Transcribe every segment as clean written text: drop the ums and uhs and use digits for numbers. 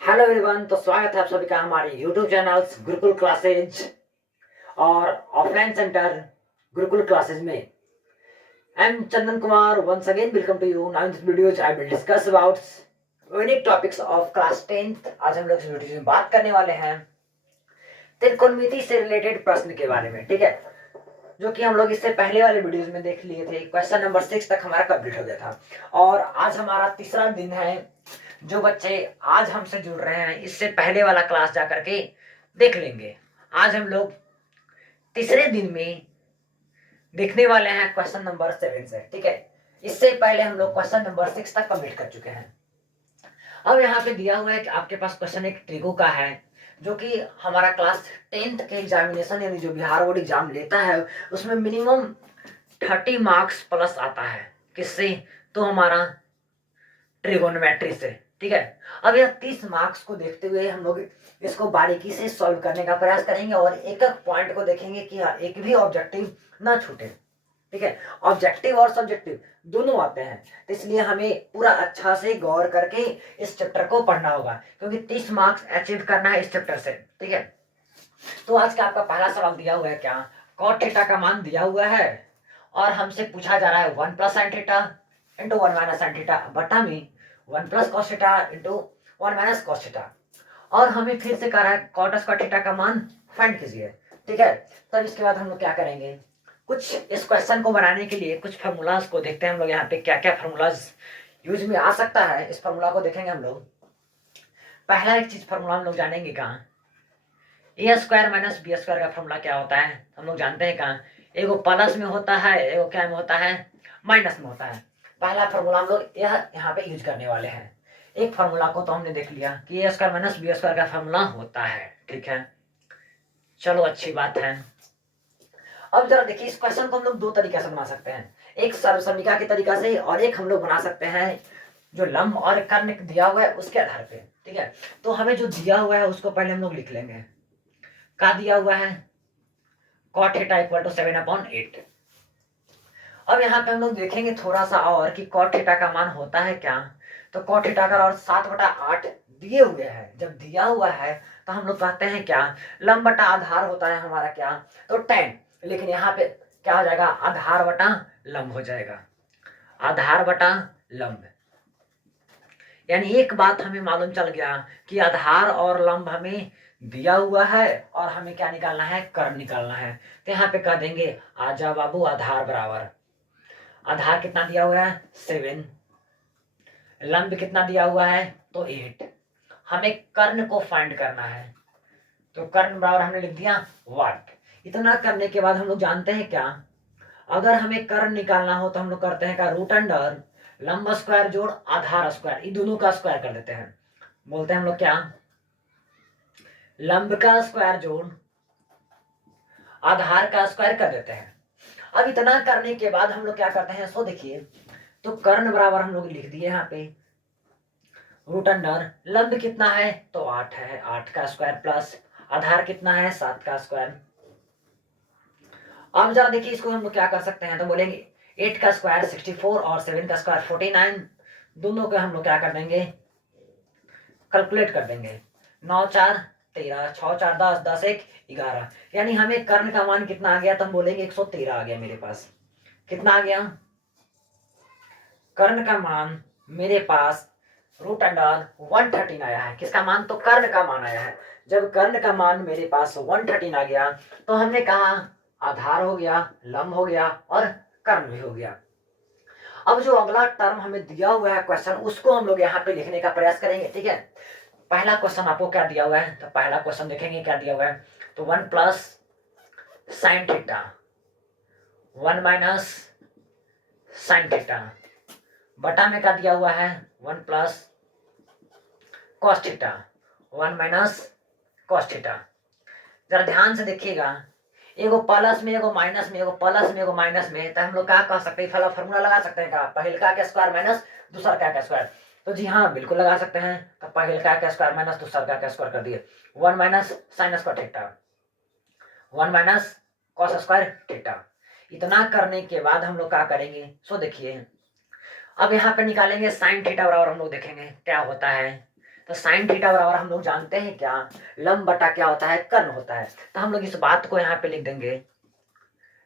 Hello everyone. तो स्वागत है आप सभी का हमारे यूट्यूब चैनल गुरुकुल क्लासेज और ऑफलाइन सेंटर गुरुकुल क्लासेज में। I am Chandan Kumar once again welcome to you. Now in this video I will discuss about unique topics of class 10th। आज हम लोग इस वीडियो में बात करने वाले हैं त्रिकोणमिति से रिलेटेड प्रश्न के बारे में, ठीक है, जो कि हम लोग इससे पहले वाले वीडियोस में देख लिए थे। क्वेश्चन नंबर 6 तक हमारा कंप्लीट हो गया था और आज हमारा तीसरा दिन है। जो बच्चे आज हमसे जुड़ रहे हैं इससे पहले वाला क्लास जा करके देख लेंगे। आज हम लोग तीसरे दिन में देखने वाले हैं क्वेश्चन नंबर 7 से, ठीक है। इससे पहले हम लोग क्वेश्चन नंबर 6 तक कंप्लीट कर चुके हैं। अब यहाँ पे दिया हुआ है कि आपके पास क्वेश्चन एक ट्रिगो का है, जो कि हमारा क्लास 10th के एग्जामिनेशन यानी जो बिहार बोर्ड एग्जाम लेता है उसमें मिनिमम 30 मार्क्स प्लस आता है। किससे? तो हमारा ट्रिगोनोमेट्री से, ठीक है। अब यह 30 मार्क्स को देखते हुए हम लोग इसको बारीकी से सॉल्व करने का प्रयास करेंगे और एक एक पॉइंट को देखेंगे कि हाँ एक भी ऑब्जेक्टिव ना छूटे, ठीक है। ऑब्जेक्टिव और सब्जेक्टिव दोनों आते हैं, तो इसलिए हमें पूरा अच्छा से गौर करके इस चैप्टर को पढ़ना होगा, क्योंकि 30 मार्क्स अचीव करना है इस चैप्टर से, ठीक है। तो आज का आपका पहला सवाल दिया हुआ है क्या? कॉट थीटा का मान दिया हुआ है और हमसे पूछा जा रहा है 1 plus sine theta into 1 minus sine theta बटा में 1 plus cos theta into 1 minus cos theta, और हमें फिर से कह रहा है कॉट स्क्वायर थीटा का मान फाइंड कीजिए, ठीक है। तब इसके बाद हम लोग क्या करेंगे, कुछ इस क्वेश्चन को बनाने के लिए कुछ फार्मूलाज को देखते हैं हम लोग। यहाँ पे क्या क्या फार्मूलाज यूज में आ सकता है इस फार्मूला को देखेंगे हम लोग। पहला एक चीज फार्मूला हम लोग जानेंगे कहाँ, ए स्क्वायर माइनस बी स्क्वायर का फॉर्मूला क्या होता है हम लोग जानते हैं कहाँ। एगो प्लस में होता है, एगो क्या में होता है, माइनस में होता है। पहला फॉर्मूला हम लोग यह यहाँ पे यूज करने वाले हैं। एक फॉर्मूला को तो हमने देख लिया कि ए स्क्वायर माइनस बी स्क्वायर का फॉर्मूला होता है, ठीक है। चलो अच्छी बात है। अब जरा देखिए, इस क्वेश्चन को हम लोग दो तरीके से बना सकते हैं, एक सर्वसमीका के तरीका से और एक हम लोग बना सकते हैं जो लंब और कर्ण दिया हुआ है उसके आधार पे, ठीक है। तो हमें जो दिया हुआ है उसको पहले हम लोग लिख लेंगे। क्या दिया हुआ है? cot theta equal to 7/8। अब यहाँ पे हम लोग देखेंगे थोड़ा सा और कि cot थीटा का मान होता है क्या। तो cot थीटा का और 7/8 दिए हुए हैं। जब दिया हुआ है तो हम लोग कहते हैं क्या, लंब बटा आधार होता है हमारा क्या, तो tan। लेकिन यहाँ पे क्या हो जाएगा, आधार बटा लंब हो जाएगा, आधार बटा लंब। यानी एक बात हमें मालूम चल गया कि आधार और लंब हमें दिया हुआ है और हमें क्या निकालना है, कर्ण निकालना है। तो यहाँ पे कह देंगे आजा बाबू आधार बराबर, आधार कितना दिया हुआ है 7, लंब कितना दिया हुआ है तो 8। हमें कर्ण को फाइंड करना है, तो कर्ण बराबर हमने लिख दिया 1। इतना करने के बाद हम लोग जानते हैं क्या, अगर हमें कर्ण निकालना हो तो हम लोग करते हैं क्या, रूट अंडर लंब स्क्वायर जोड़ आधार स्क्वायर, इन दोनों का स्क्वायर कर देते हैं। बोलते हैं हम लोग क्या, लंब का स्क्वायर जोड़ आधार का स्क्वायर कर देते हैं। अब इतना करने के बाद हम लोग क्या करते हैं, सो देखिए, तो कर्ण बराबर हम लोग लिख दिए यहाँ पे रूट अंडर लंब कितना है तो 8 है, 8 का स्क्वायर प्लस आधार कितना है 7 का स्क्वायर। अब जरा देखिए इसको हम लोग क्या कर सकते हैं, तो बोलेंगे 8 का स्क्वायर 64 और 7 का स्क्वायर 49, दोनों को हम लोग क्या कर देंगे, कैलकुलेट कर देंगे। 9 4 13, 6 4 10, 10 1 11। यानी हमें कर्ण का मान कितना आ गया, तो हम बोलेंगे 113 आ गया मेरे पास। कितना आ गया कर्ण का मान मेरे पास, रूट अंडर 113 आया है। किसका मान, तो कर्ण का मान आया है। जब कर्ण का मान मेरे पास 113 आ गया तो हमने कहा आधार हो गया, लंब हो गया और कर्ण भी हो गया। अब जो अगला टर्म हमें दिया हुआ है क्वेश्चन, उसको हम लोग यहाँ पे लिखने का प्रयास करेंगे, ठीक है। पहला क्वेश्चन आपको क्या दिया हुआ है, तो पहला क्वेश्चन देखेंगे क्या दिया हुआ है, तो 1 plus sine theta 1 minus sine theta बटा में क्या दिया हुआ है 1 plus cos theta 1 minus cos theta. जरा ध्यान से देखिएगा, एगो प्लस में एगो माइनस में, एगो प्लस में एगो माइनस में, तो हम लोग क्या कह सकते हैं, फॉर्मूला लगा सकते हैं क्या, पहलका का स्क्वायर माइनस दूसरा का स्क्वायर। तो जी हाँ बिल्कुल लगा सकते हैं। तो पहलका का स्क्वायर माइनस दूसरा का स्क्वायर कर दिए, 1 minus sine square theta 1 minus cos square theta. इतना करने के बाद हम लोग क्या करेंगे, सो देखिए अब यहाँ पे निकालेंगे साइन थीटा बराबर, हम लोग देखेंगे क्या होता है। तो साइन थीटा बराबर हम लोग जानते हैं क्या, लंब बटा क्या होता है, कर्ण होता है। तो हम लोग इस बात को यहाँ पे लिख देंगे,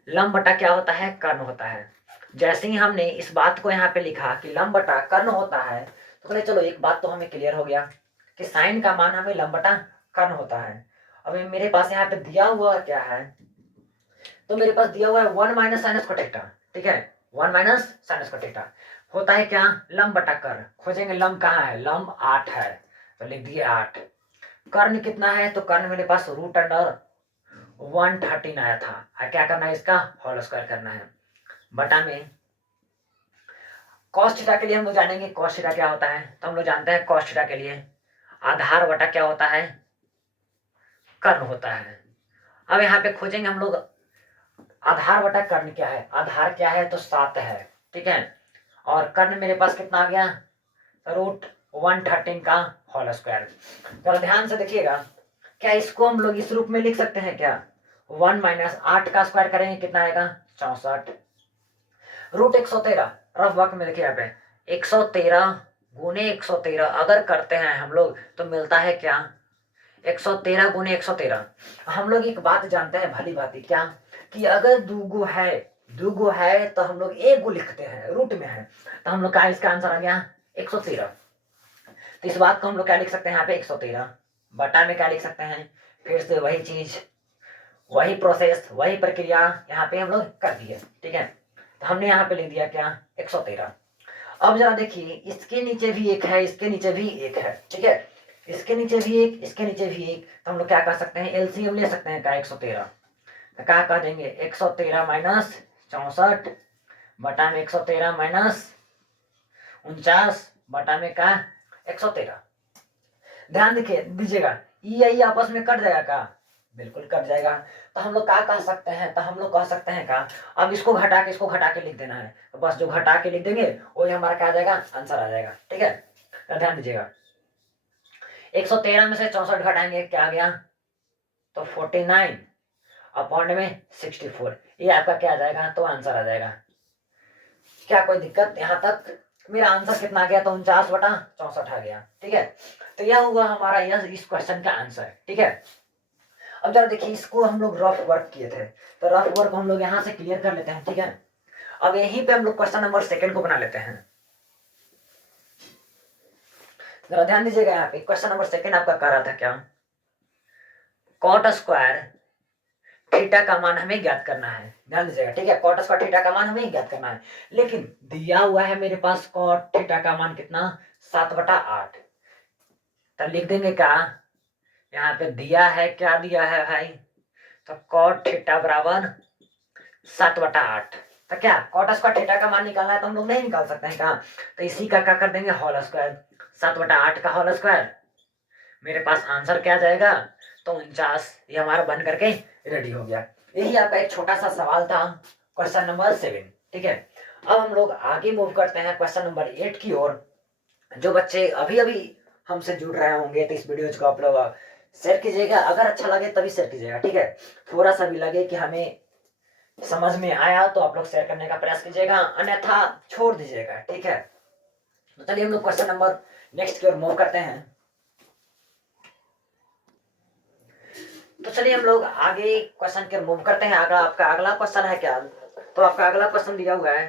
लंब बटा क्या होता है, कर्ण होता है। जैसे ही हमने इस बात को यहाँ पे लिखा कि लंब बटा कर्ण होता है, तो बोले चलो एक बात तो हमें क्लियर हो गया कि साइन का मान हमें लंब बटा कर्ण होता है। अब मेरे पास यहाँ पे दिया हुआ क्या है, तो मेरे पास दिया हुआ है 1 माइनस साइन स्क्वायर थीटा, ठीक है, 1 माइनस साइन स्क्वायर थीटा होता है क्या, लंब बटा कर्ण। खोजेंगे लंब कहाँ है, लंब 8 है, तो लिख दिए 8। कर्ण कितना है, तो कर्ण मेरे पास रूट अंडर 113 आया था। क्या करना है, इसका होल स्क्वायर करना है, बटा में कॉस थीटा के लिए हम लोग जानेंगे कॉस थीटा क्या होता है। तो हम लोग जानते हैं कॉस थीटा के लिए आधार बटा क्या होता है, कर्ण होता है। अब यहाँ पे खोजेंगे हम लोग आधार बटा कर्ण क्या है, आधार क्या है तो 7 है, ठीक है, और कर्ण मेरे पास कितना आ गया, रूट 113 का होल स्क्वायर। जरा ध्यान से देखिएगा, क्या इसको हम लोग इस रूप में लिख सकते हैं क्या, 1 माइनस 8 का स्क्वायर करेंगे कितना आएगा, 64, रूट 113, रफ वर्क में देखिए यहाँ पे 113 गुने 113 अगर करते हैं हम लोग तो मिलता है क्या, 113 गुने 113। हम लोग एक बात जानते हैं भली भांति क्या, कि अगर दूगो है तो हम लोग एक गो लिखते हैं, रूट में है, तो हम लोग का इसका आंसर आ गया 113। तो इस बात को हम लोग क्या लिख सकते हैं यहाँ पे 113, बटा में क्या लिख सकते हैं, फिर से वही चीज, वही प्रोसेस, वही प्रक्रिया यहाँ पे हम लोग कर दिए, ठीक है। तो हमने यहाँ पे लिख दिया क्या, 113। अब जरा देखिए इसके नीचे भी एक है, इसके नीचे भी एक है, ठीक है, इसके नीचे भी एक, इसके नीचे भी एक, तो हम लोग क्या कर सकते हैं, एलसीएम ले सकते हैं का 113। तो क्या कर देंगे, 113 माइनस 64 बटा में 113 माइनस 49 बटा में का 113। ध्यान देखिए दीजिएगा, ये आपस में कट जाएगा का, बिल्कुल कट जाएगा। तो हम लोग क्या कह सकते हैं, तो हम लोग कह सकते हैं का, अब इसको घटा के लिख देना है, तो बस जो घटा के लिख देंगे वही हमारा क्या आ जाएगा, आंसर आ जाएगा, ठीक है। तो ध्यान दीजिएगा 113 में से 64 घटाएंगे क्या आ गया, तो 49 अपॉन में 64, ये आपका क्या आ जाएगा, तो आंसर आ जाएगा। क्या कोई दिक्कत यहाँ तक, मेरा आंसर कितना आ गया, तो 49/64 आ गया, ठीक है। तो यह हुआ हमारा यह इस क्वेश्चन का आंसर, ठीक है। अब जरा देखिए इसको हम लोग रफ वर्क किए थे, तो रफ वर्क हम लोग यहाँ से क्लियर कर लेते हैं, ठीक है। अब यहीं पे हम लोग क्वेश्चन नंबर 2 को बना लेते हैं। जरा ध्यान दीजिएगा, यहाँ पे क्वेश्चन नंबर 2 आपका कह रहा था क्या, कॉट स्क्वायर थीटा का मान हमें ज्ञात करना है। ध्यान दीजिएगा, ठीक है, कॉट स्क्वायर थीटा का मान हमें ज्ञात करना है, लेकिन दिया हुआ है मेरे पास कॉट थीटा का मान कितना, 7/8। तो लिख देंगे क्या, यहाँ पे दिया है, क्या दिया है भाई, तो कॉट थीटा बराबर 7/8। तो क्या कॉट स्क्वायर थीटा का मान निकालना है, तो हम लोग नहीं निकाल सकते हैं कहाँ, तो इसी का क्या कर देंगे, होल स्क्वायर, 7/8 का होल स्क्वायर, मेरे पास आंसर क्या जाएगा, तो 49। ये हमारा बन करके रेडी हो गया। यही आपका एक छोटा सा सवाल था, क्वेश्चन नंबर 7, ठीक है। अब हम लोग आगे मूव करते हैं क्वेश्चन नंबर 8 की ओर। जो बच्चे अभी अभी हमसे जुड़ रहे होंगे तो इस वीडियो को आप लोग शेयर कीजिएगा, अगर अच्छा लगे तभी शेयर कीजिएगा, ठीक है। थोड़ा सा भी लगे कि हमें समझ में आया तो आप लोग शेयर करने का प्रयास कीजिएगा, अन्यथा छोड़ दीजिएगा, ठीक है। तो चलिए हम लोग क्वेश्चन नंबर नेक्स्ट की ओर मूव करते हैं। तो चलिए हम लोग आगे क्वेश्चन के मूव करते हैं। आपका अगला क्वेश्चन है क्या, तो आपका अगला क्वेश्चन दिया हुआ है,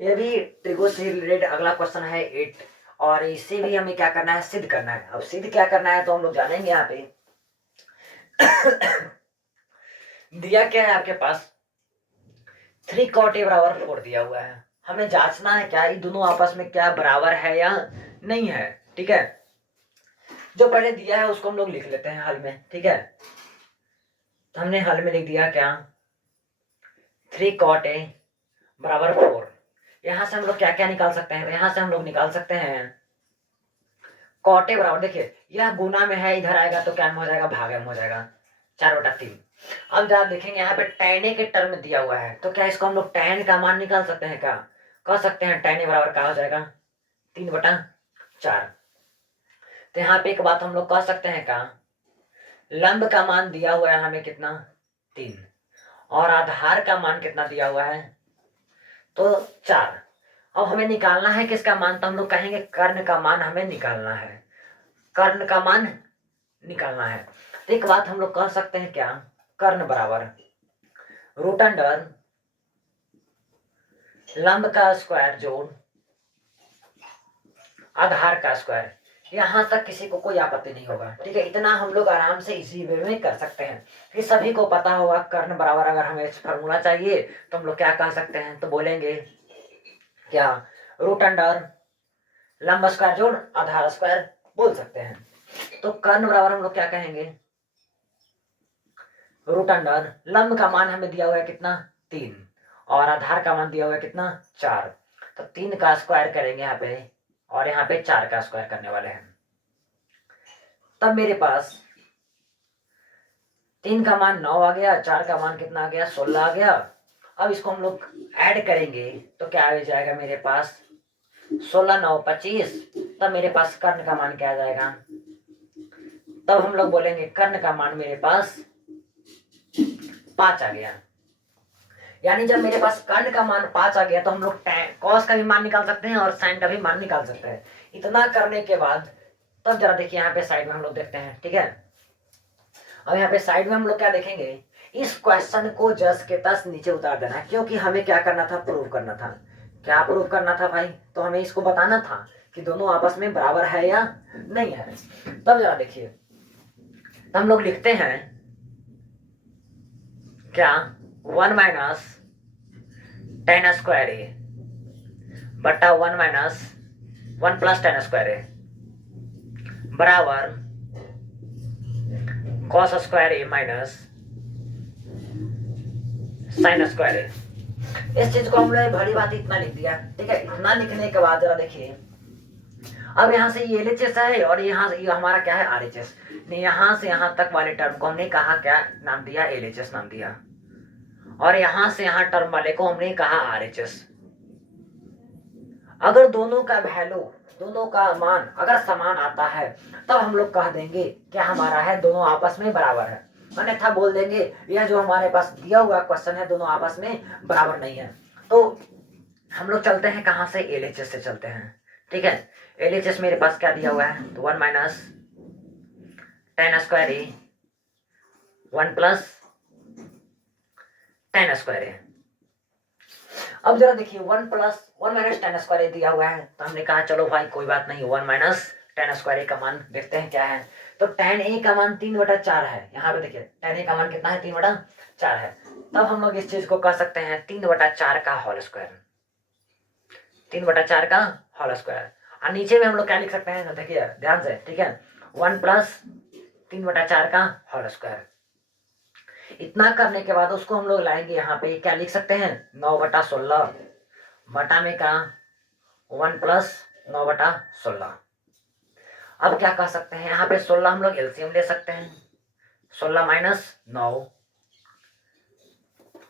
ये भी ट्रिगो से रिलेटेड अगला क्वेश्चन है 8, और इसे भी हमें क्या करना है, सिद्ध करना है। अब सिद्ध क्या करना है तो हम लोग जानेंगे। यहाँ पे दिया क्या है आपके पास, 3 cot a बराबर 4 दिया हुआ है, हमें जांचना है क्या ये दोनों आपस में क्या बराबर है या नहीं है, ठीक है। जो पहले दिया है उसको हम लोग लिख लेते हैं हल में, ठीक है। तो हमने हल में लिख दिया क्या, 3 cot a बराबर 4। यहां से हम लोग क्या क्या निकाल सकते हैं, तो यहां से हम लोग निकाल सकते हैं cot a बराबर, देखिए यह गुना में है, इधर आएगा तो क्या में हो जाएगा, भागा में हो जाएगा, 4/3। अब जब देखेंगे यहाँ पे tan a के टर्म में दिया हुआ है, तो क्या इसको हम लोग tan का मान निकाल सकते हैं, क्या कह सकते हैं tan a बराबर क्या हो जाएगा, 3/4। तो यहाँ पे एक बात हम लोग कह सकते हैं, क्या लंब का मान दिया हुआ है हमें कितना, 3, और आधार का मान कितना दिया हुआ है, तो 4। अब हमें निकालना है किसका मान, तो हम लोग कहेंगे कर्ण का मान हमें निकालना है। कर्ण का मान निकालना है। तो एक बात हम लोग कह सकते हैं क्या, कर्ण बराबर रूट अंडर लंब का स्क्वायर जोड़ आधार का स्क्वायर। यहां तक किसी को कोई आपत्ति नहीं होगा, ठीक है। इतना हम लोग आराम से इसी वे में कर सकते हैं। फिर सभी को पता होगा कर्ण बराबर अगर हमें फॉर्मूला चाहिए तो हम लोग क्या कह सकते हैं, तो बोलेंगे क्या, रूट अंडर लंब स्क्वायर जोड़ आधार स्क्वायर बोल सकते हैं। तो कर्ण बराबर हम लोग क्या कहेंगे, रूट अंडर लंब का मान हमें दिया हुआ है कितना 3 और आधार का मान दिया हुआ है कितना 4। तो 3 का स्क्वायर करेंगे यहाँ पे और यहाँ पे 4 का स्क्वायर करने वाले हैं। तब मेरे पास 3 का मान 9 आ गया, 4 का मान कितना आ गया 16 आ गया। अब इसको हम लोग ऐड करेंगे तो क्या आ जाएगा मेरे पास 16 9 25। तब मेरे पास कर्ण का मान क्या आ जाएगा, तब हम लोग बोलेंगे कर्ण का मान मेरे पास 5 आ गया। यानी जब मेरे पास कर्ण का मान 5 आ गया तो हम लोग कॉस का भी मान निकाल सकते हैं और साइन का भी मान निकाल सकते हैं। इतना करने के बाद तब जरा देखिए यहाँ पे साइड में हम लोग देखते हैं, ठीक है। अब यहाँ पे साइड में हम लोग क्या देखेंगे, इस क्वेश्चन को जस के तस नीचे उतार देना है, क्योंकि हमें क्या करना था, प्रूव करना था। क्या प्रूव करना था भाई, तो हमें इसको बताना था कि दोनों आपस में बराबर है या नहीं है। तब जरा देखिए, तब हम लोग लिखते हैं क्या, 1 माइनस टेन स्क्वायर ए बटा 1 माइनस 1 प्लस टेन स्क्वायर ए बराबर cos square A minus sine square ए। इस चीज को हमने भली बात इतना लिख दिया, ठीक है। इतना लिखने के बाद जरा देखिए, अब यहाँ से ये LHS है और यहाँ से ये हमारा क्या है RHS। यहाँ से यहाँ तक वाले टर्म को हमने कहा क्या नाम दिया, LHS नाम दिया। और यहाँ से यहाँ टर्म वाले को हमने कहा RHS। अगर दोनों का वैल्यू, दोनों का मान अगर समान आता है तब हम लोग कह देंगे क्या हमारा है, दोनों आपस में बराबर है। अन्यथा बोल देंगे यह जो हमारे पास दिया हुआ क्वेश्चन है दोनों आपस में बराबर नहीं है। तो हम लोग चलते हैं कहाँ से, LHS से चलते हैं, ठीक है। LHS मेरे पास क्या दिया हुआ है, तो 1 माइनस टेन स्क्वायर ए 1 प्लस टेन स्क्वायर ए। अब जरा देखिए 1 प्लस 1 माइनस टेन स्क्वायर ए दिया हुआ है, तो हमने कहा चलो भाई कोई बात नहीं, 1 माइनस टेन स्क्वायर ए का मान देखते हैं क्या है। तो टेन ए का मान 3/4 है। यहाँ पे देखिए टेन ए का मान कितना है, 3/4 है। तब हम लोग इस चीज को कह सकते हैं 3/4 का होल स्क्वायर, 3/4 का होल स्क्वायर। और नीचे में हम लोग क्या लिख सकते हैं, तो देखिए ध्यान से, ठीक है, 1 प्लस 3/4 का होल स्क्वायर। इतना करने के बाद उसको हम लोग लाएंगे यहाँ पे, क्या लिख सकते हैं 9/16 बटा में का 1 प्लस 9/16। अब क्या कह सकते हैं, यहाँ पे 16 हम लोग एलसीएम ले सकते हैं, 16 माइनस 9।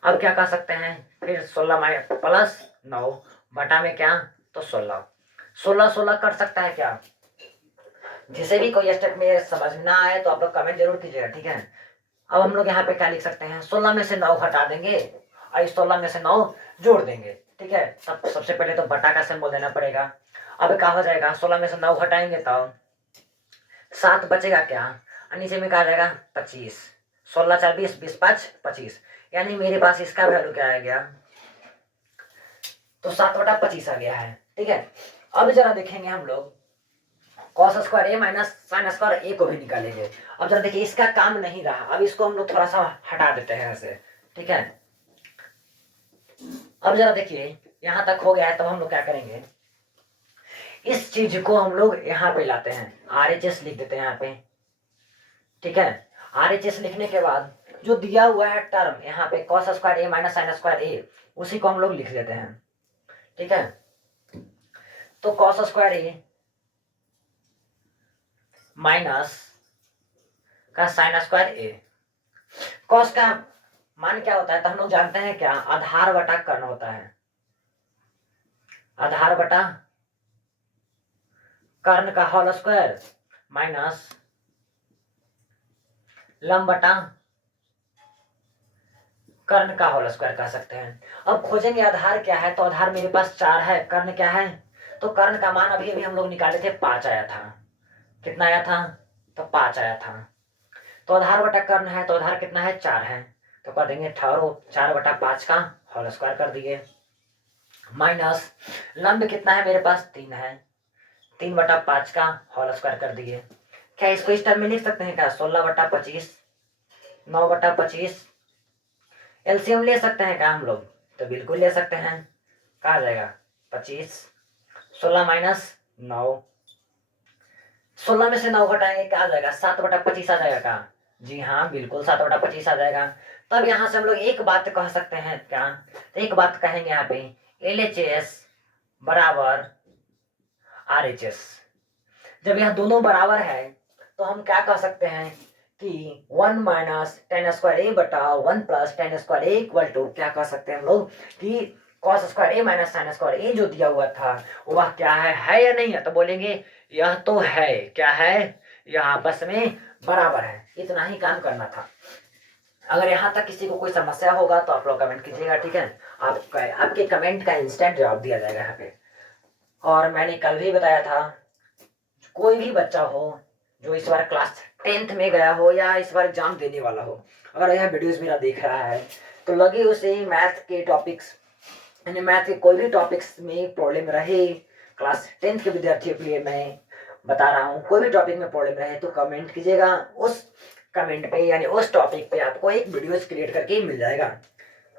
अब क्या कह सकते हैं, फिर 16 प्लस 9 बटा में क्या, तो 16 16 16 कर सकता है क्या। जिसे भी कोई स्टेप में समझ ना आए तो आप लोग कमेंट जरूर कीजिएगा, ठीक है। अब हम लोग यहाँ पे क्या लिख सकते हैं, 16 में से 9 हटा देंगे और इस 16 में से 9 जोड़ देंगे, ठीक है। तब सबसे पहले तो बटा का सिंबल देना पड़ेगा। अब क्या हो जाएगा, 16 में से 9 हटाएंगे तो 7 बचेगा क्या, और नीचे में क्या आ जाएगा 25, 16 4 20 20 5 25। यानी मेरे पास इसका वैल्यू क्या आ गया, तो 7/25 आ गया है, ठीक है। अब जरा देखेंगे हम लोग cos square A minus sine square ए को भी निकालेंगे। अब जरा देखिए इसका काम नहीं रहा, अब इसको हम लोग थोड़ा सा हटा देते हैं ऐसे, ठीक है। अब जरा देखिए यहां तक हो गया है, तब हम लोग क्या करेंगे, इस चीज को हम लोग यहाँ पे लाते हैं, RHS लिख देते हैं यहाँ पे, ठीक है। RHS लिखने के बाद जो दिया हुआ है टर्म यहाँ पे cos square A minus sine square ए, उसी को हम लोग लिख लेते हैं, ठीक है। तो कॉस स्क्वायर ए माइनस का साइन स्क्वायर ए, कॉस का मान क्या होता है, तो हम लोग जानते हैं क्या, आधार बटा कर्ण होता है, आधार बटा कर्ण का होल स्क्वायर माइनस लंब बटा कर्ण का होल स्क्वायर कह सकते हैं। अब खोजेंगे आधार क्या है, तो आधार मेरे पास 4 है, कर्ण क्या है, तो कर्ण का मान अभी अभी हम लोग निकाले थे 5 आया था, कितना आया था, तो 5 आया था। तो आधार बटा कर्ण है, तो आधार कितना है, 4 है। तो कर देंगे ठहरो 4/5 का होल स्क्वायर कर दिए, माइनस लंब कितना है मेरे पास, 3 है, 3/5 का होल स्क्वायर कर दिए। क्या इसको इस टर्म में लिख सकते हैं क्या, 16/25, 9/25। एलसीएम ले सकते हैं क्या हम लोग, तो बिल्कुल ले सकते हैं। कहा जाएगा 25, 16 माइनस 9, 16 में से 9 घटाएंगे क्या आ जाएगा, 7/25 आ जाएगा क्या, जी हाँ बिल्कुल 7/25 आ जाएगा। तब यहाँ से हम लोग एक बात कह सकते हैं क्या, तो एक बात कहेंगे यहाँ पे, LHS बराबर RHS। जब यह दोनों बराबर है तो हम क्या कह सकते हैं कि 1 माइनस टेन स्क्वायर ए बटा 1 plus tan square A equal to, क्या कह सकते हैं हम लोग कि cos square A minus sine square A जो दिया हुआ था वह क्या है या नहीं है, तो बोलेंगे यह तो है, क्या है, यह आपस में बराबर है। इतना ही काम करना था। अगर यहाँ तक किसी को कोई समस्या होगा तो आप लोग कमेंट कीजिएगा, ठीक है। आपके कमेंट का इंस्टेंट जवाब दिया जाएगा यहाँ पे। और मैंने कल भी बताया था, कोई भी बच्चा हो जो इस बार क्लास 10th में गया हो या इस बार एग्जाम देने वाला हो, अगर यह वीडियोस मेरा देख रहा है तो लगे उसे मैथ के टॉपिक्स, यानी मैथ के कोई भी टॉपिक्स में प्रॉब्लम रहे, क्लास 10th के विद्यार्थियों के लिए मैं बता रहा हूँ, कोई भी टॉपिक में प्रॉब्लम रहे तो कमेंट कीजिएगा। उस कमेंट पे यानी उस टॉपिक पे आपको एक वीडियोस क्रिएट करके मिल जाएगा,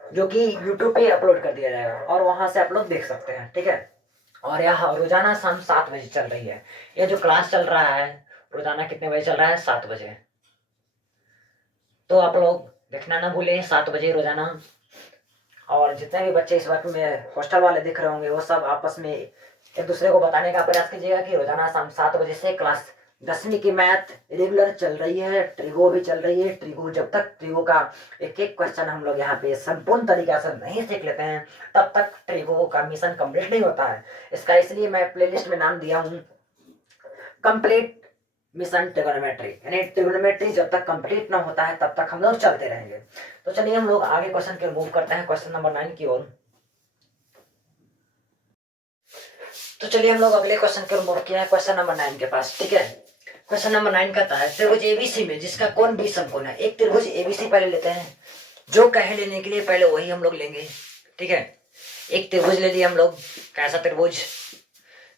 जो कि यूट्यूब पे अपलोड कर दिया जाएगा और वहां से आप लोग देख सकते हैं, ठीक है। और यह रोजाना शाम 7 बजे चल रही है। यह जो क्लास चल रहा है रोजाना कितने बजे चल रहा है, 7 बजे। तो आप लोग देखना ना भूलें, 7 बजे रोजाना। और जितने भी बच्चे इस वक्त में हॉस्टल वाले दिख रहे होंगे वो सब आपस में एक दूसरे को बताने का प्रयास कीजिएगा कि रोजाना शाम 7 बजे से क्लास 10वीं की मैथ रेगुलर चल रही है, ट्रिगो भी चल रही है। ट्रिगो जब तक ट्रिगो का एक एक क्वेश्चन हम लोग यहाँ पे संपूर्ण तरीका से नहीं सीख लेते हैं तब तक ट्रिगो का मिशन कंप्लीट नहीं होता है। इसका इसलिए मैं प्लेलिस्ट में नाम दिया हूँ कंप्लीट मिशन ट्रिगोनोमेट्री, यानी ट्रिगोनोमेट्री जब तक कंप्लीट ना होता है तब तक हम लोग चलते रहेंगे। तो चलिए हम लोग आगे क्वेश्चन के मूव करते हैं, क्वेश्चन नंबर 9 की ओर। तो चलिए हम लोग अगले क्वेश्चन की ओर मूव किया है, क्वेश्चन नंबर 9 के पास, ठीक है। क्वेश्चन नंबर 9 कहता है त्रिभुज एबीसी में जिसका कोण 20 समकोण है। एक त्रिभुज एबीसी पहले लेते हैं, जो कहे लेने के लिए पहले वही हम लोग लेंगे, ठीक है। एक त्रिभुज ले लिया हम लोग, कैसा त्रिभुज,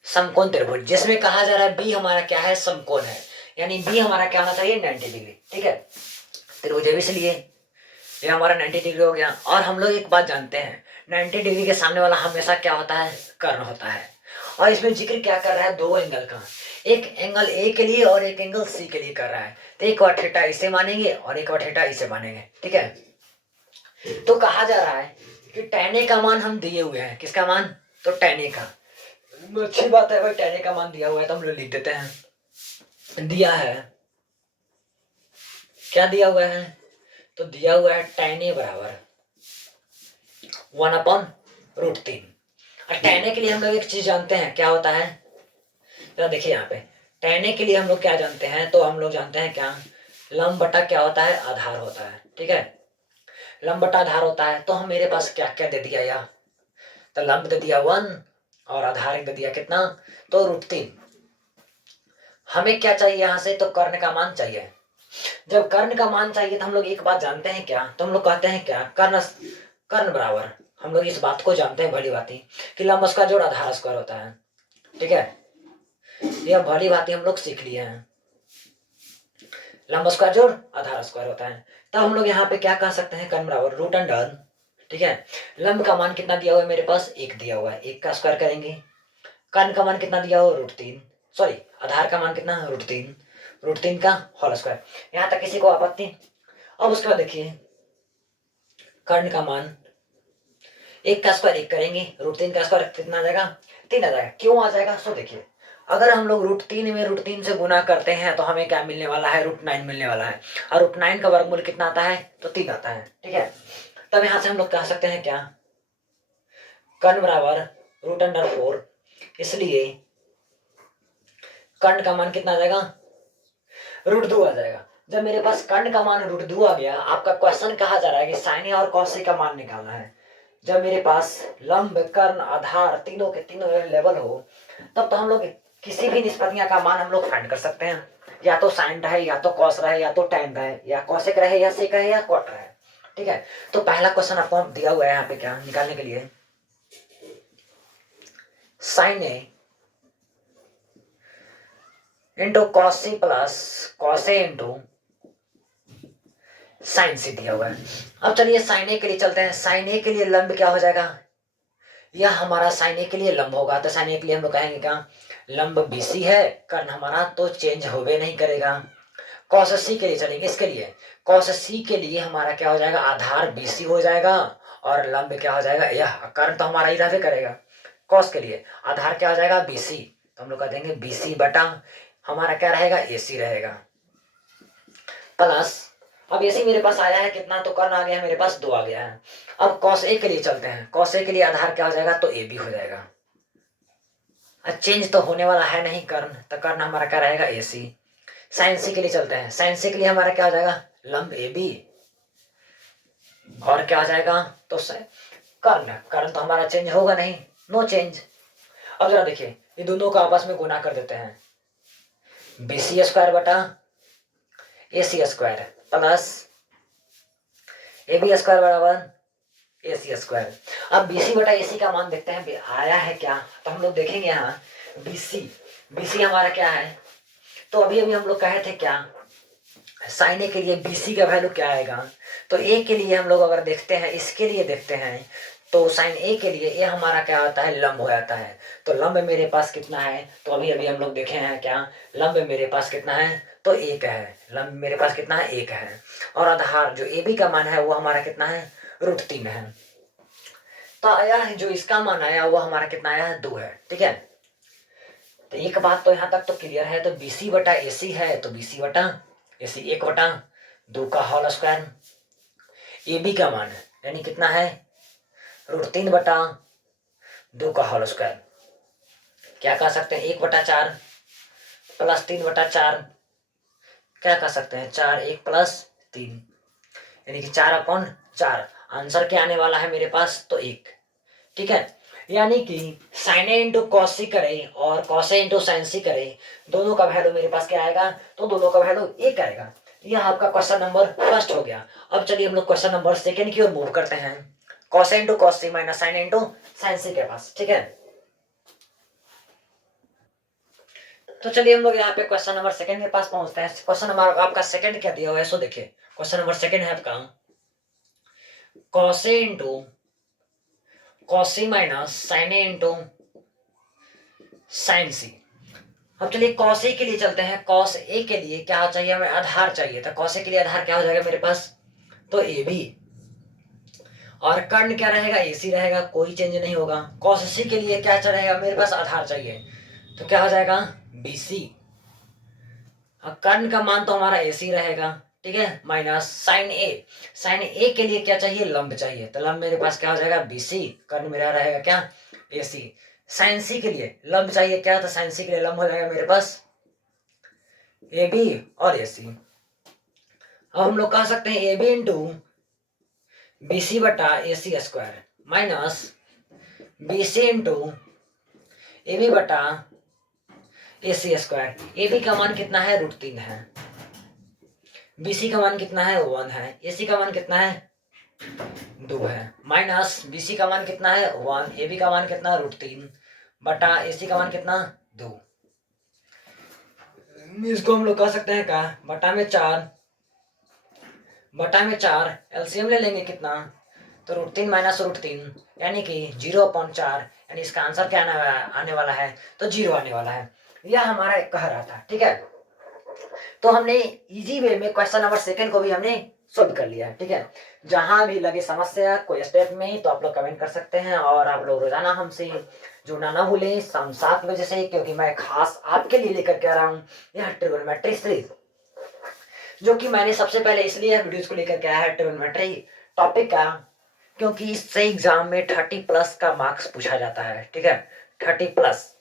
समकोण त्रिभुज, जिसमें कहा जा रहा है बी हमारा क्या है, समकोण है, यानी बी हमारा क्या होना चाहिए, 90 डिग्री, ठीक है। त्रिभुज एबीसी लिए, ये हमारा 90 डिग्री हो गया। और हम लोग एक बात जानते हैं, 90 डिग्री के सामने वाला हमेशा क्या होता है, कर्ण होता है। और इसमें जिक्र क्या कर रहा है, दो एंगल का, एक एंगल ए के लिए और एक एंगल सी के लिए कर रहा है। तो एक बार थीटा इसे मानेंगे और एक बार थीटा इसे मानेंगे, ठीक है। तो कहा जा रहा है कि tan A का मान हम दिए हुए हैं, किसका मान, तो tan A का। अच्छी बात है भाई, tan A का मान दिया हुआ है तो हम लोग लिख देते हैं। दिया है, क्या दिया हुआ है, तो दिया हुआ है tan A बराबर 1/√3। और tan A के लिए हम लोग एक चीज जानते हैं, क्या होता है, तो देखिए यहाँ पे tan A के लिए हम लोग क्या जानते हैं, तो हम लोग जानते हैं क्या, लंब बटा क्या होता है, आधार होता है, ठीक है। लंब बटा आधार होता है, तो हम मेरे पास क्या क्या दे दिया यार, तो लंब दे दिया 1 और आधार दे दिया कितना, तो √3। हमें क्या चाहिए यहाँ से, तो कर्ण का मान चाहिए। जब कर्ण का मान चाहिए तो हम लोग एक बात जानते हैं क्या, तो हम लोग कहते हैं क्या, कर्ण कर्ण बराबर, हम लोग इस बात को जानते हैं भली बात कि लंब स्क्वायर जोड़ आधार स्क्वायर होता है, ठीक है। यह भली बात हम लोग सीख लिए हैं, लंब स्क्वायर जोड़ आधार स्क्वायर होता है। तब हम लोग यहाँ पे क्या कह सकते हैं, कर्ण बराबर रूट अंडर, ठीक है। लंब का मान कितना दिया हुआ है मेरे पास, 1 दिया हुआ है, 1 का स्क्वायर करेंगे। कर्ण का मान कितना दिया हुआ, √3, सॉरी आधार का मान कितना, √3, √3 का होल स्क्वायर। यहाँ तक किसी को आपत्ति। अब उसके बाद देखिए कर्ण का मान 1 का स्क्वायर 1 करेंगे, √3 का स्क्वायर कितना आ जाएगा, 3 आ जाएगा। क्यों आ जाएगा, सो देखिए अगर हम लोग √3 में √3 से गुना करते हैं तो हमें क्या मिलने वाला है, √9 मिलने वाला है। और √9 का वर्गमूल कितना आता है, तो 3 आता है, ठीक है। तब यहाँ से हम लोग कह सकते हैं क्या, कर्ण बराबर √4, इसलिए कर्ण का मान कितना आ जाएगा, √2 आ जाएगा। जब मेरे पास कर्ण का मान √2 आ गया, आपका क्वेश्चन कहा जा रहा है कि साइन और कॉस का मान निकालना है। जब मेरे पास लंब कर्ण आधार तीनों के तीनों लेवल हो तब तो हम लोग किसी भी निष्पत्तियां का मान हम लोग फाइंड कर सकते हैं, या तो साइन रहे, या तो कॉस रहे, या तो टेन रहे, या कॉसेक रहे, या सेक रहे, या कॉट रहे। ठीक है, तो पहला क्वेश्चन आपको दिया हुआ है यहाँ पे क्या निकालने के लिए, sine A into cos C plus cos A into sine C दिया हुआ है। अब चलिए साइन ए के लिए चलते हैं। साइन ए के लिए लंब क्या हो जाएगा, यह हमारा साइन ए के लिए लंब होगा, तो साइन ए के लिए हम लोग कहेंगे क्या, लंब बीसी है, कर्ण हमारा तो चेंज होवे नहीं करेगा। कॉस सी के लिए चलेंगे, इसके लिए कॉस सी के लिए हमारा क्या हो जाएगा, आधार बीसी हो जाएगा और लंब क्या हो जाएगा, यह कर्ण तो हमारा ही रहबे करेगा। कॉस के लिए आधार क्या हो जाएगा, बीसी, तो हम लोग कह देंगे बीसी बटा हमारा क्या रहेगा, एसी रहेगा, प्लस अब एसी मेरे पास आया है कितना, तो कर्ण आ गया है मेरे पास 2 आ गया है। अब कॉस ए के लिए चलते हैं, कॉस ए के लिए आधार क्या हो जाएगा, तो ए बी हो जाएगा। चेंज तो होने वाला है नहीं कर्ण, तो कर्ण हमारा क्या रहेगा, ए सी। साइन सी के लिए चलते हैं, साइन सी के लिए हमारा क्या हो जाएगा, लंब ए बी, और क्या हो जाएगा, तो कर्ण, कर्ण तो हमारा चेंज होगा नहीं, नो चेंज। अब जरा देखिए, ये दोनों को आपस में गुना कर देते हैं, बी सी स्क्वायर बटा A C square plus A B square बराबर ए सी स्क्वायर। अब बी सी बटा ए सी का मान देखते हैं आया है क्या, तो हम लोग देखेंगे यहाँ बी सी, बी सी हमारा क्या है, तो अभी अभी हम लोग कहे थे क्या, साइन ए के लिए बी सी का वैल्यू क्या आएगा, तो ए के लिए हम लोग अगर देखते हैं, इसके लिए देखते हैं, तो साइन ए के लिए ये हमारा क्या होता है, लंब हो जाता है। तो लंब मेरे पास कितना है, तो अभी अभी हम लोग देखे हैं क्या, लंब मेरे पास कितना है, तो 1 है, लंब मेरे पास कितना है, 1 है, और आधार जो ए बी का मान है वो हमारा कितना है, √3 है। तो आया है जो इसका मान आया वो हमारा कितना आया है, 2 है। ठीक है, तो एक बात तो यहाँ तक तो क्लियर है, तो बी सी बटा ए सी है, तो बी सी बटा ए सी 1 बटा 2 का होल स्क्वायर, ए बी का मान यानी कितना है, √3 बटा 2 का होल स्क्वायर, क्या कह सकते हैं, 1 बटा 4 प्लस 3 बटा 4, क्या कह सकते हैं, 4 1 प्लस 3, यानी कि 4/4। आंसर क्या आने वाला है मेरे पास, तो 1। ठीक है, यानी कि साइन ए इंटू कॉस सी करे और कॉस ए इंटू साइन सी करे, दोनों का वैल्यू मेरे पास क्या आएगा, तो दोनों का वैल्यू 1 आएगा। यह आपका क्वेश्चन नंबर फर्स्ट हो गया। अब चलिए हम लोग क्वेश्चन नंबर सेकंड की ओर मूव करते हैं, cos A into cos C minus sign A into sine सी के पास। ठीक है, तो चलिए हम लोग यहाँ पे क्वेश्चन नंबर सेकंड के पास पहुंचते हैं। क्वेश्चन नंबर आपका सेकंड क्या दिया हुआ है, सो देखिए क्वेश्चन नंबर सेकंड है आपका, cos A into cos C minus sign A into sine सी। अब चलिए कॉस ए के लिए चलते हैं, कॉस ए के लिए क्या चाहिए हमें, आधार चाहिए, तो कॉस ए के लिए आधार क्या हो जाएगा मेरे पास, तो ए बी, और कर्ण क्या रहेगा, ए सी रहेगा, कोई चेंज नहीं होगा। कॉस सी के लिए क्या रहेगा मेरे पास, आधार चाहिए, तो क्या हो जाएगा, बी सी, कर्ण का मान तो हमारा ए सी रहेगा। ठीक है, माइनस साइन ए, साइन ए के लिए क्या चाहिए, लंब चाहिए, तो लंब मेरे पास क्या हो जाएगा, बी सी, कर्ण मेरा रहेगा क्या, ए सी। साइन सी के लिए लंब चाहिए क्या, तो साइन सी के लिए लंब हो जाएगा मेरे पास ए बी और ए सी। अब हम लोग कह सकते हैं A B into B C बटा A C square minus B C into A B बटा A C square. A B का मान कितना है, √3 है, बी सी का मान कितना है, 1 है, ए सी का मान कितना है, 2 है, माइनस बी सी का मान कितना है, 1, ए बी का मान कितना, √3 बटा ए सी का मान कितना, 2। इसको हम लोग कह सकते हैं क्या, बटा में 4 एलसीएम ले लेंगे कितना, तो √3 माइनस √3 यानी कि 0/4, यानी इसका आंसर क्या आने वाला है, तो 0 आने वाला है। यह हमारा एक कह रहा था। ठीक है, तो हमने इजी वे में क्वेश्चन नंबर सेकंड को भी हमने सोल्व कर लिया है। ठीक है, जहां भी लगे समस्या कोई स्टेप में, तो आप लोग कमेंट कर सकते हैं, और आप लोग रोजाना हमसे जुड़ना ना भूलें शाम 7 बजे से, क्योंकि मैं खास आपके लिए लेकर के आ रहा हूँ यह ट्रिगोनोमेट्री सीरीज, जो कि मैंने सबसे पहले इसलिए वीडियोज को लेकर के आया है ट्रिगोनोमेट्री टॉपिक का, क्योंकि इससे एग्जाम में 30+ का मार्क्स पूछा जाता है। ठीक है, 30+।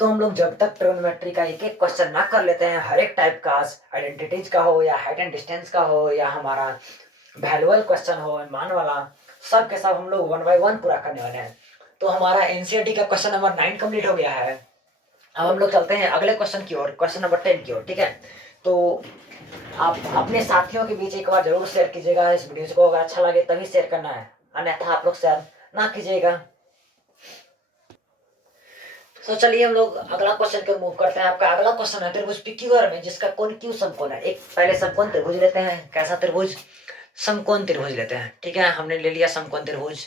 तो हम लोग जब तक ट्रिगोनोमेट्री का एक एक क्वेश्चन ना कर लेते हैं, हर एक टाइप का, आइडेंटिटीज का हो या हाइट एंड डिस्टेंस का हो या हमारा वैल्यूअल क्वेश्चन हो, मान वाला, सब के सब हम लोग 1 by 1 पूरा करने वाले हैं। तो हमारा एनसीईआरटी का क्वेश्चन नंबर 9 कंप्लीट हो गया है। अब हम लोग चलते हैं अगले क्वेश्चन की ओर, क्वेश्चन नंबर 10 की ओर। ठीक है, तो आप अपने साथियों के बीच एक बार जरूर शेयर कीजिएगा इस वीडियो को, अगर अच्छा लगे तभी शेयर करना है, अन्यथा आप लोग शेयर ना कीजिएगा। तो चलिए हम लोग अगला क्वेश्चन को मूव करते हैं। आपका अगला क्वेश्चन है त्रिभुज पिक्यूआर में जिसका कोण क्यू समकोण है। एक पहले समकोण त्रिभुज लेते हैं। कैसा त्रिभुज? समकोण त्रिभुज लेते हैं। ठीक है, हमने ले लिया समकोण त्रिभुज।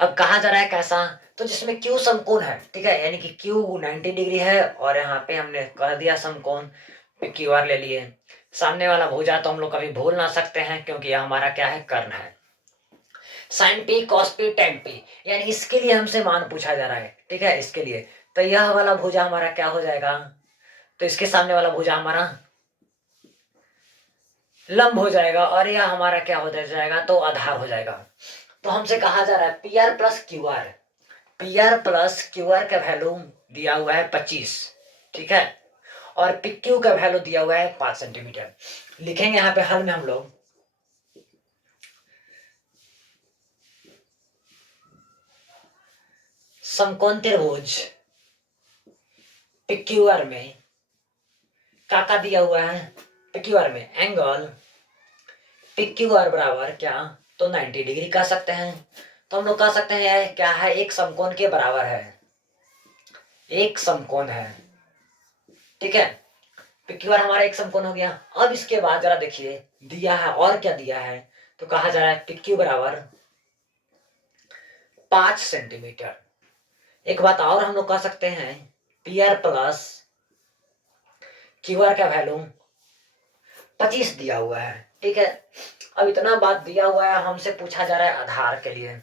अब कहा जा रहा है कैसा? तो जिसमें क्यू समकोण है। ठीक है, यानी कि क्यू 90 डिग्री है और यहाँ पे हमने कर दिया समकोण पिक्यूआर ले लिए। सामने वाला भुजा तो हम लोग कभी भूल ना सकते हैं क्योंकि यह हमारा क्या है? कर्ण है। Sine P cos P tan P, यानी इसके लिए हमसे मान पूछा जा रहा है। ठीक है, इसके लिए तो यह वाला भुजा हमारा क्या हो जाएगा? तो इसके सामने वाला भुजा हमारा लंब हो जाएगा और यह हमारा क्या हो जाएगा? तो आधार हो जाएगा। तो हमसे कहा जा रहा है P R plus Q R, P R plus Q R का वैल्यू दिया हुआ है 25। ठीक है, और पी क्यू का वैल्यू दिया हुआ है 5 सेंटीमीटर। लिखेंगे यहाँ पे हल में हम लोग समकोण त्रिभुज पिक्यूआर में का दिया हुआ है? पिक्यूआर में एंगल पिक्यूआर बराबर क्या? तो 90 डिग्री कह सकते हैं। तो हम लोग कह सकते हैं क्या है? एक समकोण के बराबर है, एक समकोण है। ठीक है, पिक्यूआर हमारा एक समकोण हो गया। अब इसके बाद जरा देखिए दिया है और क्या दिया है? तो कहा जा रहा है पिक्यू बराबर 5 सेंटीमीटर। एक बात और हम लोग कह सकते हैं P R plus Q R का वैल्यू 25 दिया हुआ है। ठीक है, अब इतना बात दिया हुआ है, हमसे पूछा जा रहा है आधार के लिए।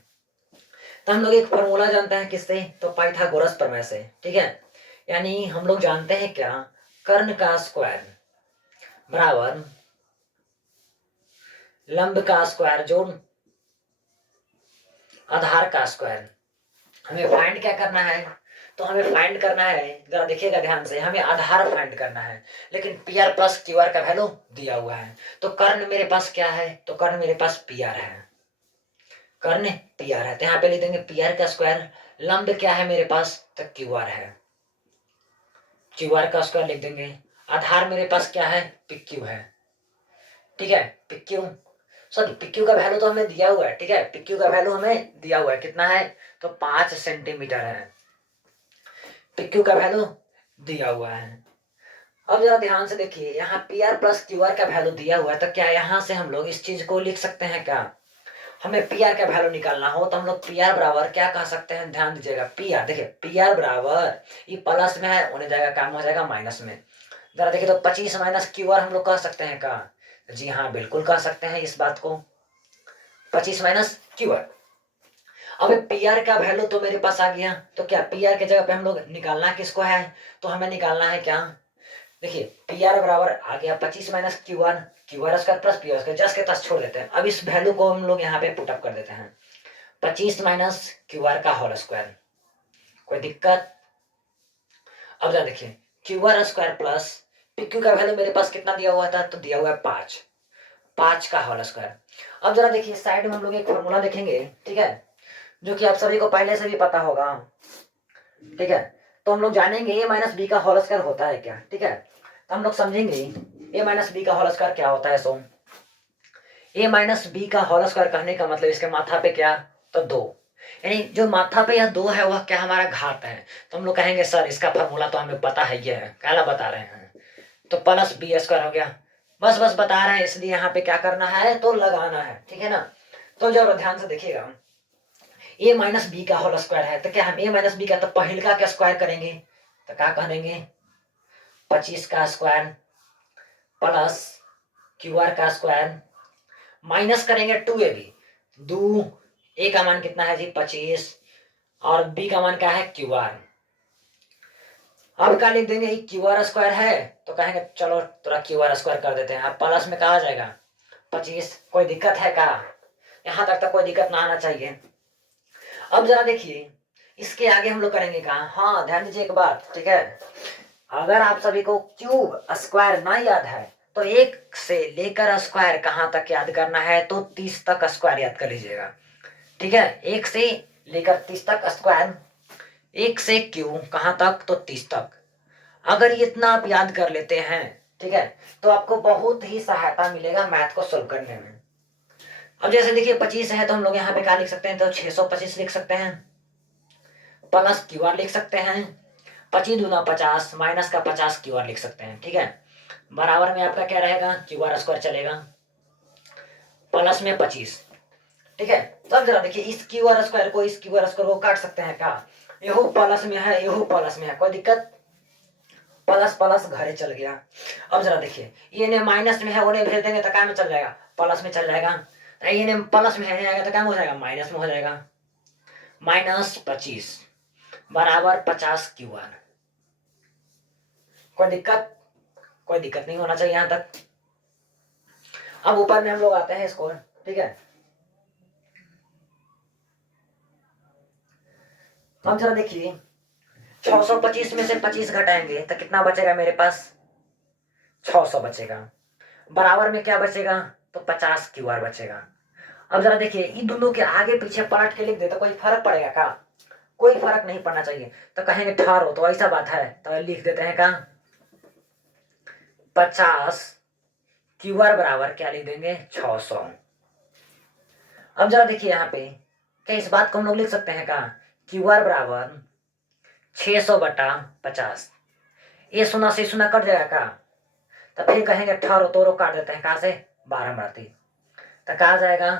तो हम लोग एक फॉर्मूला जानते हैं किससे? तो पाइथागोरस प्रमेय से। ठीक है, यानी हम लोग जानते हैं क्या? कर्ण का स्क्वायर बराबर लंब का स्क्वायर जोड़ आधार का स्क्वायर। हमें फाइंड क्या करना है? तो हमें फाइंड करना है, जरा देखिएगा ध्यान से, हमें आधार फाइंड करना है। लेकिन P R plus Q R का वैल्यू दिया हुआ है। तो कर्ण मेरे पास क्या है? तो कर्ण मेरे पास पी आर है, कर्ण पी आर है। तो यहाँ पे लिख देंगे पी आर का स्क्वायर। लंब क्या है मेरे पास? तो क्यू आर है, क्यू आर का स्क्वायर लिख देंगे। आधार मेरे पास क्या है? पिक्यू है। ठीक है, पिक्यू सॉरी पिक्यू का वैल्यू तो हमें दिया हुआ है। ठीक है, पिक्यू का वैल्यू हमें दिया हुआ है, कितना है? तो 5 सेंटीमीटर है, पिक्यू का वैल्यू दिया हुआ है। अब जरा ध्यान से देखिए, यहाँ P R plus Q R का वैल्यू दिया हुआ है, तो क्या यहाँ से हम लोग इस चीज को लिख सकते हैं क्या? हमें पी आर का वैल्यू निकालना हो तो हम लोग पी आर बराबर क्या कह सकते हैं? ध्यान दीजिएगा, पी आर देखिए पी आर बराबर ये प्लस में है, होने जाएगा काम हो जाएगा माइनस में। जरा देखिए तो 25 माइनस क्यू आर हम लोग कह सकते हैं क्या? जी हाँ, बिल्कुल कह सकते हैं इस बात को, 25 माइनस क्यू आर। अब पी आर का वैल्यू तो मेरे पास आ गया, तो क्या पी आर की जगह पे हम लोग निकालना किसको है? तो हमें निकालना है क्या? देखिए पी आर बराबर आ गया 25 minus Q R, Q R square plus P R square, just के तस छोड़ देते हैं। अब इस वैल्यू को हम लोग यहाँ पे पुटअप कर देते हैं, 25 माइनस क्यू आर का होल स्क्वायर। कोई दिक्कत? अब जरा देखिए Q R square plus P Q का वैल्यू मेरे पास कितना दिया हुआ था? तो दिया हुआ है 5, 5 का होल स्क्वायर। अब जरा देखिए साइड में हम लोग एक फॉर्मूला देखेंगे। ठीक है, जो कि आप सभी को पहले से भी पता होगा। ठीक है, तो हम लोग जानेंगे ए माइनस बी का होल स्क्वायर होता है क्या। ठीक है, तो हम लोग समझेंगे ए माइनस बी का होल स्क्वायर क्या होता है। सो ए माइनस बी का होल स्क्वायर कहने का मतलब इसके माथा पे क्या? तो 2, यानी जो माथा पे यह 2 है वह क्या हमारा घात है। तो हम लोग कहेंगे सर इसका फॉर्मूला तो हमें पता है, ये है क्या बता रहे हैं? तो प्लस बी स्क्वायर हो गया। बस बस बता रहे हैं, इसलिए यहाँ पे क्या करना है? तो लगाना है। ठीक है ना, तो जब ध्यान से देखिएगा ए माइनस बी का होल स्क्वायर है, तो क्या हम ए माइनस बी का तो पहले का क्या स्क्वायर करेंगे? तो क्या करेंगे? 25 का स्क्वायर प्लस क्यू आर का स्क्वायर माइनस करेंगे 2 ए बी, दो ए का मान कितना है जी? 25, और बी का मान क्या है? Q R. अब क्या लिख देंगे? क्यू आर स्क्वायर है तो कहेंगे चलो थोड़ा क्यू आर स्क्वायर कर देते हैं। अब प्लस में कहा आ जाएगा 25। कोई दिक्कत है क्या? यहां तक तो कोई दिक्कत ना आना चाहिए। अब जरा देखिए इसके आगे हम लोग करेंगे क्या? हाँ ध्यान दीजिए एक बात। ठीक है, अगर आप सभी को क्यूब स्क्वायर ना याद है तो 1 से लेकर स्क्वायर कहाँ तक याद करना है? तो 30 तक स्क्वायर याद कर लीजिएगा। ठीक है, 1 से लेकर 30 तक स्क्वायर 1 से क्यू कहाँ तक, तो 30 तक। अगर ये इतना आप याद कर लेते हैं, ठीक है, तो आपको बहुत ही सहायता मिलेगा मैथ को सोल्व करने में। अब जैसे देखिए 25 है, तो हम लोग यहाँ पे क्या लिख सकते हैं, तो 625 लिख सकते हैं, प्लस क्यू आर लिख सकते हैं, 25 दूना 50 माइनस का 50 क्यू आर लिख सकते हैं, ठीक है। बराबर में आपका क्या रहेगा, क्यू आर स्क्वायर चलेगा, प्लस में 25, ठीक है। तो अब जरा देखिए इस क्यू आर स्क्वायर को इस क्यू आर स्क्वायर को काट सकते हैं क्या, यहू प्लस में है यहू प्लस में है, कोई दिक्कत, प्लस प्लस घरे चल गया। अब जरा देखिए ये ने माइनस में है, वो भेज देंगे तो क्या में चल जाएगा, प्लस में चल जाएगा। तो ये ने प्लस में है तो क्या हो जाएगा, माइनस में हो जाएगा, -25 बराबर 50 क्यू आर। कोई दिक्कत, कोई दिक्कत नहीं होना चाहिए यहां तक। अब ऊपर में हम लोग आते हैं इसको, ठीक है। अब जरा देखिए 625 में से 25 घटाएंगे तो कितना बचेगा मेरे पास, 600 बचेगा। बराबर में क्या बचेगा, तो 50 क्यू आर बचेगा। अब जरा देखिए इन दोनों के आगे पीछे पलट के लिख दे तो कोई फर्क पड़ेगा क्या, कोई फर्क नहीं पड़ना चाहिए। तो कहेंगे ठहरो, तो ऐसा बात है, तो लिख देते हैं क्या, 50 क्यू आर बराबर क्या लिख देंगे, 600। अब जरा देखिए यहाँ पे क्या इस बात को हम लोग लिख सकते हैं क्या, क्यू आर बराबर 600 बटा 50, ये सुना से सुना कट जाएगा क्या, तो फिर कहेंगे ठहरो तोरो काट देते हैं, कहां से, 12 मरती, तो कहा जाएगा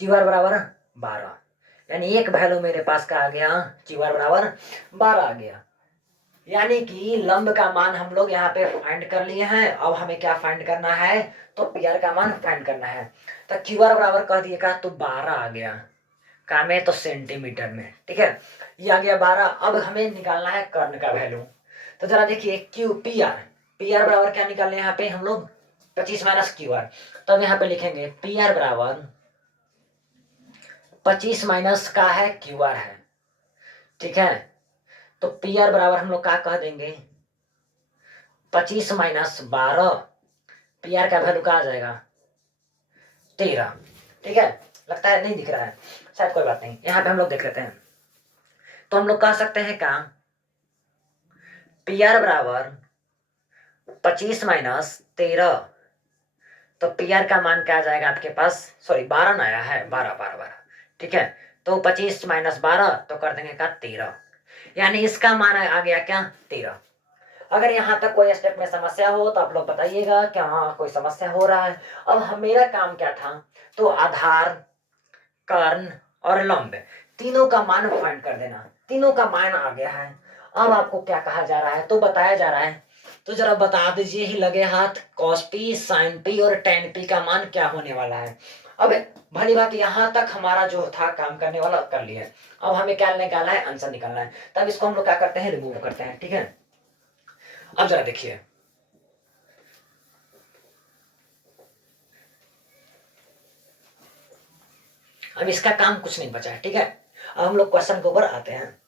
क्यू आर बराबर 12, यानी एक वैल्यू मेरे पास का आ गया, क्यू आर बराबर 12 आ गया। यानी कि लंब का मान हम लोग यहाँ पे फाइंड कर लिए हैं। अब हमें क्या फाइंड करना है, तो पी आर का मान फाइंड करना है। तो क्यू आर बराबर कह दिएगा तो 12 आ गया, का में तो सेंटीमीटर में, ठीक है, ये आ गया 12। अब हमें निकालना है कर्ण का वैल्यू। तो जरा देखिए क्यू पी आर बराबर क्या निकालने यहाँ पे हम लोग, 25 माइनस क्यू आर। तो अब यहाँ पे लिखेंगे पी आर बराबर 25 माइनस का है क्यू आर है, ठीक है। तो पी आर बराबर हम लोग क्या कह देंगे, 25 माइनस 12, पी आर का वैल्यू क्या आ जाएगा, 13, ठीक है। लगता है नहीं दिख रहा है, शायद कोई बात नहीं, यहाँ पे हम लोग देख लेते हैं। तो हम लोग कह सकते हैं क्या, पी आर बराबर 25 माइनस 13, तो पी आर का मान क्या आ जाएगा आपके पास, सॉरी 12 ना आया है, 12, ठीक है। तो 25 माइनस 12 तो कर देंगे क्या, 13, यानी इसका मान आ गया क्या, 13। अगर यहाँ तक कोई स्टेप में समस्या हो तो आप लोग बताइएगा कि हाँ कोई समस्या हो रहा है। अब मेरा काम क्या था, तो आधार, कर्ण और लंब तीनों का मान फाइंड कर देना। तीनों का मान आ गया है। अब आपको क्या कहा जा रहा है, तो बताया जा रहा है, तो जरा बता दीजिए ही लगे हाथ, कॉस पी, साइन पी और टेन पी का मान क्या होने वाला है। अब भली बात यहां तक हमारा जो था काम करने वाला कर लिया है। अब हमें क्या निकालना है, आंसर निकालना है। तब इसको हम लोग क्या करते हैं, रिमूव करते हैं, ठीक है। अब जरा देखिए अब इसका काम कुछ नहीं बचा है, ठीक है। अब हम लोग क्वेश्चन के ऊपर आते हैं।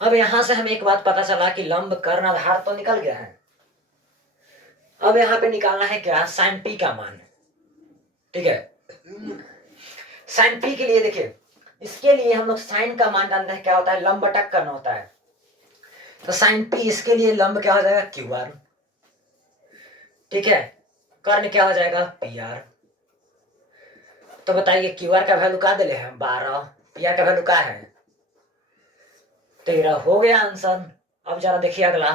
अब यहां से हमें एक बात पता चला कि लंब, कर्ण, आधार तो निकल गया है। अब यहाँ पे निकालना है क्या, साइन पी का मान, ठीक है। साइन पी के लिए देखिए, इसके लिए हम लोग साइन का मान जानते हैं क्या होता है, लंब बटा कर्ण होता है। तो साइन पी इसके लिए लंब क्या हो जाएगा, क्यू आर, ठीक है। कर्ण क्या हो जाएगा, पी आर। तो बताइए क्यू आर का वैल्यू क्या दिले हैं, 12, पी आर का वैल्यू क्या है, 13, हो गया आंसर। अब जरा देखिए अगला,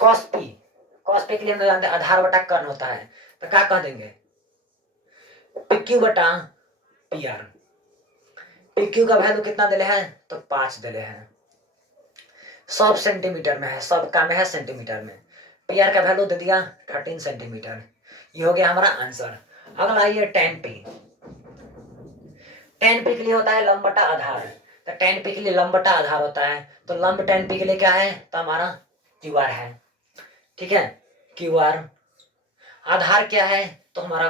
कॉस पी। कॉस पी के लिए हम लोग जानते हैं आधार बटा कर्ण होता है। तो क्या कह देंगे, पी क्यू बटा पी आर। पी क्यू का वैल्यू कितना दिले हैं, तो 5 दिले हैं, सब सेंटीमीटर में है, सब का में है सेंटीमीटर में। पी आर का वैल्यू दे दिया 13 सेंटीमीटर। ये हो गया हमारा आंसर। अगला ये टेन पी। टेन पी के लिए होता है लंब बटा आधार। तो टेन पी के लिए लंब बटा आधार होता है, तो लंब टेन पी के लिए क्या है, तो हमारा क्यू आर है, ठीक है। क्यू आर आधार क्या है, तो हमारा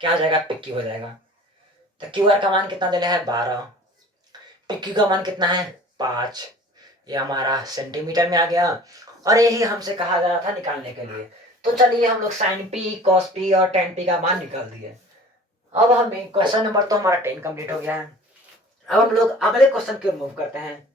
क्या हो जाएगा, पिक्यू हो जाएगा। तो क्यू आर का मान कितना दिया है, 12, पिक्यू का मान कितना है, 5। ये हमारा सेंटीमीटर में आ गया। और यही हमसे कहा जा रहा था निकालने के लिए। तो चलिए हम लोग साइन पी, कॉस पी और टेन पी का मान निकाल दिए। अब हमें क्वेश्चन नंबर तो हमारा 10 कंप्लीट हो गया है। अब हम लोग अगले क्वेश्चन की ओर मूव करते हैं।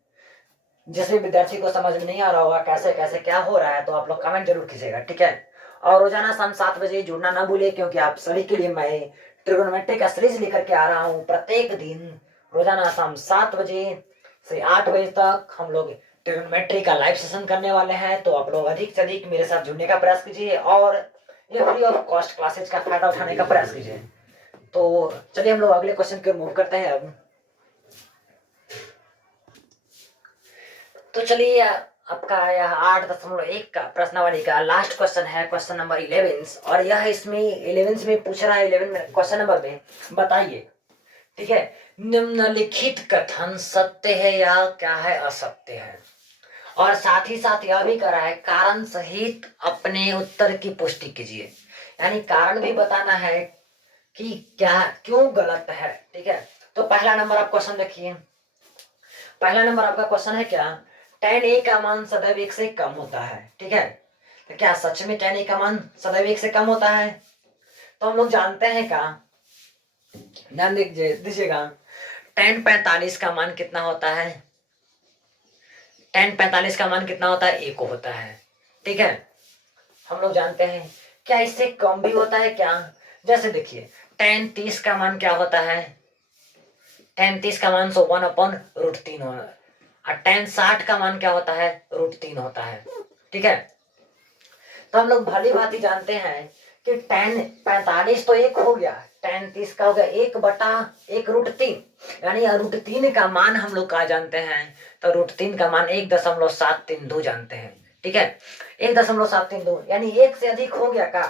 जिस भी विद्यार्थी को समझ में नहीं आ रहा होगा कैसे कैसे क्या हो रहा है, तो आप लोग कमेंट जरूर कीजिएगा, ठीक है। और रोजाना शाम 7 बजे जुड़ना ना भूले, क्योंकि आप सभी के लिए मैं ट्रिगोनोमेट्री का सीरीज लेकर के आ रहा हूँ। प्रत्येक दिन रोजाना शाम 7 बजे से 8 बजे तक हम लोग ट्रिगोनोमेट्री का लाइव सेशन करने वाले हैं। तो आप लोग अधिक से अधिक मेरे साथ जुड़ने का प्रयास कीजिए और ये फ्री ऑफ कॉस्ट क्लासेज का फायदा उठाने का प्रयास कीजिए। तो चलिए हम लोग अगले क्वेश्चन की ओर मूव करते हैं अब। तो चलिए आपका यह 8.1 का प्रश्नावली का लास्ट क्वेश्चन है, क्वेश्चन नंबर 11। और यह इसमें 11 में पूछ रहा है, 11 में क्वेश्चन नंबर में बताइए, ठीक है, निम्नलिखित कथन सत्य है या क्या है असत्य है। और साथ ही साथ यह भी करा है कारण सहित अपने उत्तर की पुष्टि कीजिए, यानी कारण भी बताना है कि क्या क्यों गलत है, ठीक है। तो पहला नंबर आप क्वेश्चन देखिए। पहला नंबर आपका क्वेश्चन है क्या, tan a का मान सदैव 1 से कम होता है, ठीक है। तो क्या सच में tan a का मान सदैव 1 से कम होता है। तो हम लोग जानते हैं का, ध्यान दीजिएगा, tan 45 का मान कितना होता है, tan 45 का मान कितना होता है, 1 होता है, ठीक है। हम लोग जानते हैं क्या इससे कम भी होता है क्या। जैसे देखिए tan 30 का मान क्या होता है, tan 30 का मान 1/√3 होना, और tan 60 का मान क्या होता है, √3 होता है, ठीक है। तो हम लोग भली भांति जानते हैं कि tan 45 तो 1 हो गया, tan 30 का हो गया 1/1√3, यानी √3 का मान हम लोग क्या जानते हैं, तो √3 का मान 1.732 जानते हैं, ठीक है। 1.732 यानी 1 से अधिक हो गया का,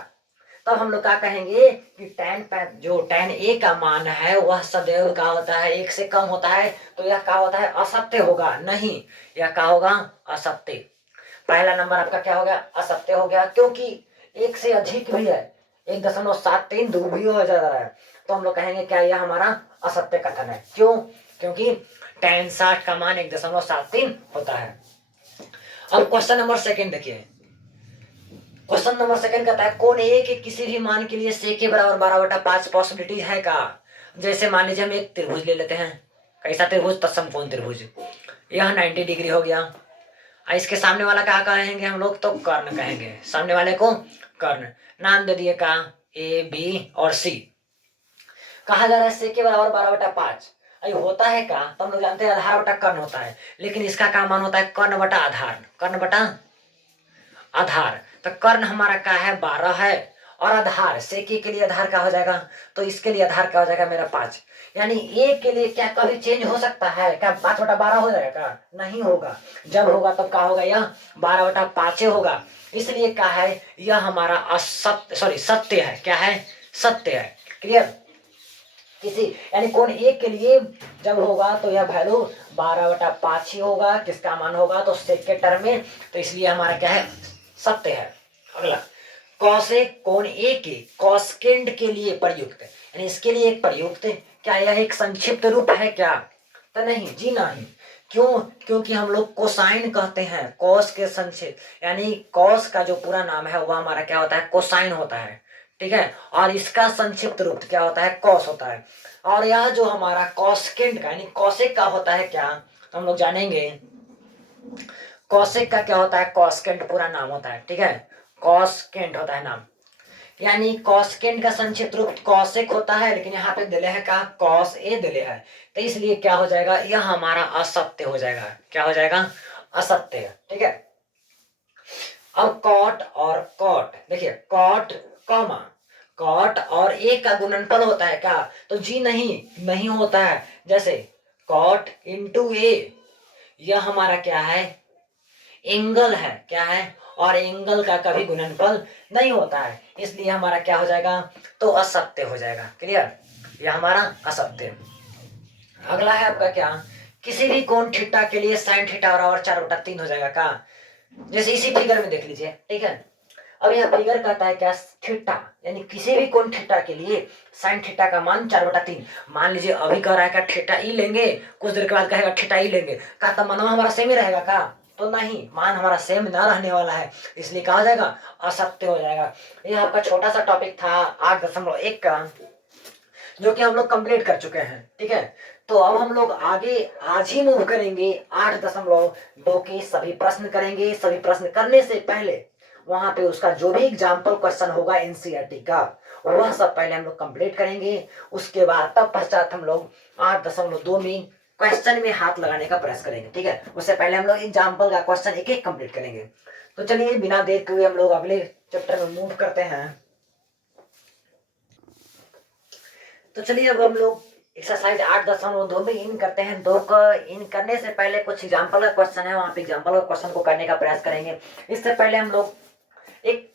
तब हम लोग क्या कहेंगे कि जो tan a का मान है वह सदैव क्या होता है, 1 से कम होता है। तो यह क्या होता है, असत्य होगा, नहीं, यह क्या होगा, असत्य। पहला नंबर आपका क्या हो गया, असत्य हो गया, क्योंकि 1 से अधिक भी है, 1.732 भी हो जा रहा है। तो हम लोग कहेंगे क्या यह हमारा असत्य कथन है। क्यों, क्योंकि tan 60 का मान 1.73 होता है। अब क्वेश्चन नंबर सेकंड देखिए। क्वेश्चन नंबर सेकंड कहता है कोण ए के किसी भी मान के लिए सेक के बराबर 12/5 पॉसिबिलिटी है का। जैसे मान लीजिए हम एक त्रिभुज ले लेते हैं, कैसा त्रिभुज, तत्समकोण त्रिभुज, यह 90 डिग्री हो गया। इसके सामने वाला क्या कहेंगे हम लोग, तो कर्ण कहेंगे, सामने वाले को कर्ण। नाम दे दिए का ए बी और सी। कहा जा रहा है सेक के बराबर 12/5 होता है का, तो हम लोग जानते हैं आधार बटा कर्ण होता है, लेकिन इसका क्या मान होता है, कर्ण बटा आधार, कर्ण बटा आधार। तो कर्ण हमारा क्या है, 12 है, और आधार सेकी के लिए आधार क्या हो जाएगा, तो इसके लिए आधार क्या हो जाएगा मेरा 5। यानी ए के लिए क्या कभी चेंज हो सकता है क्या, 5/12 हो जाएगा, नहीं होगा। जब होगा तब क्या होगा, यह 12/5 होगा। इसलिए क्या है, यह हमारा असत्य, सॉरी सत्य है, क्या है, सत्य है। क्लियर। किसी यानी कोण एक के लिए जब होगा तो यह वैल्यू 12/5 ही होगा, किसका मान होगा, तो सेक के टर्म में। तो इसलिए हमारा क्या है, सत्य है। अगला, कौशिक कोण ए के कॉस्केंड के लिए प्रयुक्त, यानी इसके लिए एक प्रयुक्त, क्या यह एक संक्षिप्त रूप है क्या, तो नहीं जी नहीं। क्यों, क्योंकि हम लोग कोसाइन कहते हैं, कॉस के संक्षिप्त, यानी कॉस का जो पूरा नाम है वह हमारा क्या होता है, कोसाइन होता है, ठीक है। और इसका संक्षिप्त रूप क्या होता है, कॉस होता है। और यह जो हमारा कॉस्केंड का यानी कौशिक का होता है क्या, तो हम लोग जानेंगे कौशिक का क्या होता है, कॉस्केंड पूरा नाम होता है, ठीक है, कॉस्केंड होता है नाम। यानी कॉस्केंड का संक्षिप्त रूप कौशिक होता है, लेकिन यहाँ पे दिले है का कॉस ए दिले है, तो इसलिए क्या हो जाएगा, यह हमारा असत्य हो जाएगा, क्या हो जाएगा, असत्य, ठीक है। अब कॉट और कॉट देखिए, कॉट कॉमा कॉट और ए का गुणनफल होता है क्या, तो जी नहीं, नहीं होता है। जैसे कॉट इंटू ए, यह हमारा क्या है, एंगल है, क्या है, और एंगल का कभी गुणनफल नहीं होता है, इसलिए हमारा क्या हो जाएगा, तो असत्य हो जाएगा। क्लियर, यह हमारा असत्य। अगला है आपका क्या, किसी भी कोण थीटा के लिए साइन थीटा बराबर 4/3 हो जाएगा का। जैसे इसी फिगर में देख लीजिए, ठीक है। अब यह फिगर कहता है क्या, थीटा यानी किसी भी कोण थीटा के लिए साइन थीटा का मान 4/3। मान लीजिए अभी कह रहा है क्या, थीटा ई लेंगे, कुछ देर के बाद कहेगा थीटा ई लेंगे, का तब मानवा हमारा सेम ही रहेगा का, तो नहीं, मान हमारा सेम ना रहने वाला है, इसलिए कहा जाएगा असत्य हो जाएगा। यह आपका छोटा सा टॉपिक था 8.1 का, जो कि हम लोग कंप्लीट कर चुके हैं, ठीक है। तो अब हम लोग आगे आज ही मूव करेंगे 8.2 के सभी प्रश्न करेंगे। सभी प्रश्न करने से पहले वहां पे उसका जो भी एग्जाम्पल क्वेश्चन होगा एनसीईआरटी का, वह सब पहले हम लोग कंप्लीट करेंगे। उसके बाद तब पश्चात हम लोग 8.2 में क्वेश्चन में हाथ लगाने का प्रयास करेंगे। ठीक है, उससे पहले हम लोग एग्जाम्पल का क्वेश्चन एक एक कंप्लीट करेंगे। तो चलिए बिना देर के हुए हम लोग अगले चैप्टर में मूव करते हैं। तो चलिए अब हम लोग एक्सरसाइज 8.2 में इन करते हैं। इन करने से पहले कुछ एग्जाम्पल का क्वेश्चन है, वहां पे एग्जाम्पल का क्वेश्चन को करने का प्रयास करेंगे। इससे पहले हम लोग एक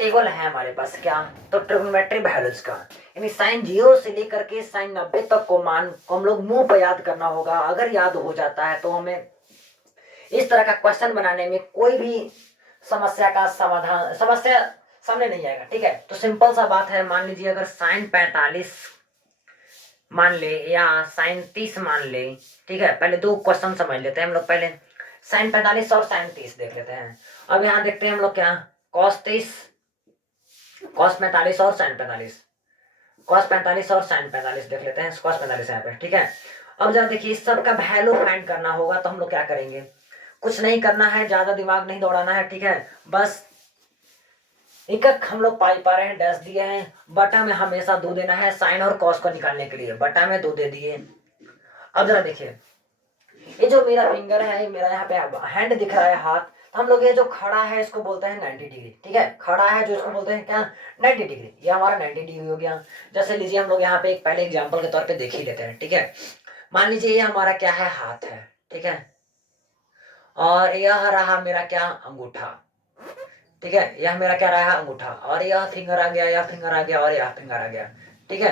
टेबल है हमारे पास, क्या, तो ट्रिग्नोमेट्री वैल्यूज का, यानी साइन 0 से लेकर के साइन 90 तक को मान को हम लोग मुंह पर याद करना होगा। अगर याद हो जाता है तो हमें इस तरह का क्वेश्चन बनाने में कोई भी समस्या सामने नहीं आएगा। ठीक है, तो सिंपल सा बात है, मान लीजिए अगर साइन 45 मान ले या साइन 30 मान ले। ठीक है, पहले दो क्वेश्चन समझ लेते हैं हम लोग। पहले साइन 45 और साइन 30 देख लेते हैं। अब यहाँ देखते हैं हम लोग क्या, कॉस 30, कॉस 45 और साइन 45, कॉस 45 और साइन 45 देख लेते हैं। कॉस 45 यहाँ पे। ठीक है, अब जरा देखिए इस सब का वैल्यू फाइंड करना होगा। तो हम लोग क्या करेंगे, कुछ नहीं करना है, ज्यादा दिमाग नहीं दौड़ाना है। ठीक है, बस एक एक हम लोग पाई पा रहे हैं, डैश दिए हैं, बटा में हमेशा 2 देना है साइन और कॉस को निकालने के लिए, बटा में 2 दे दिए। अब जरा देखिए ये जो मेरा फिंगर है, मेरा यहाँ पे हैंड दिख रहा है, हाथ, तो हम लोग ये जो खड़ा है इसको बोलते हैं 90 डिग्री। ठीक है, खड़ा है जो इसको बोलते हैं क्या, 90 डिग्री। ये हमारा 90 डिग्री हो गया। जैसे लीजिए हम लोग यहाँ पे एक पहले एग्जाम्पल के तौर पे देख ही लेते हैं। ठीक है, मान लीजिए ये हमारा क्या है, हाथ है। ठीक है, और यह रहा मेरा क्या, अंगूठा। ठीक है, यह मेरा क्या रहा, अंगूठा, और यह फिंगर आ गया, यह फिंगर आ गया, और यह फिंगर आ गया। ठीक है,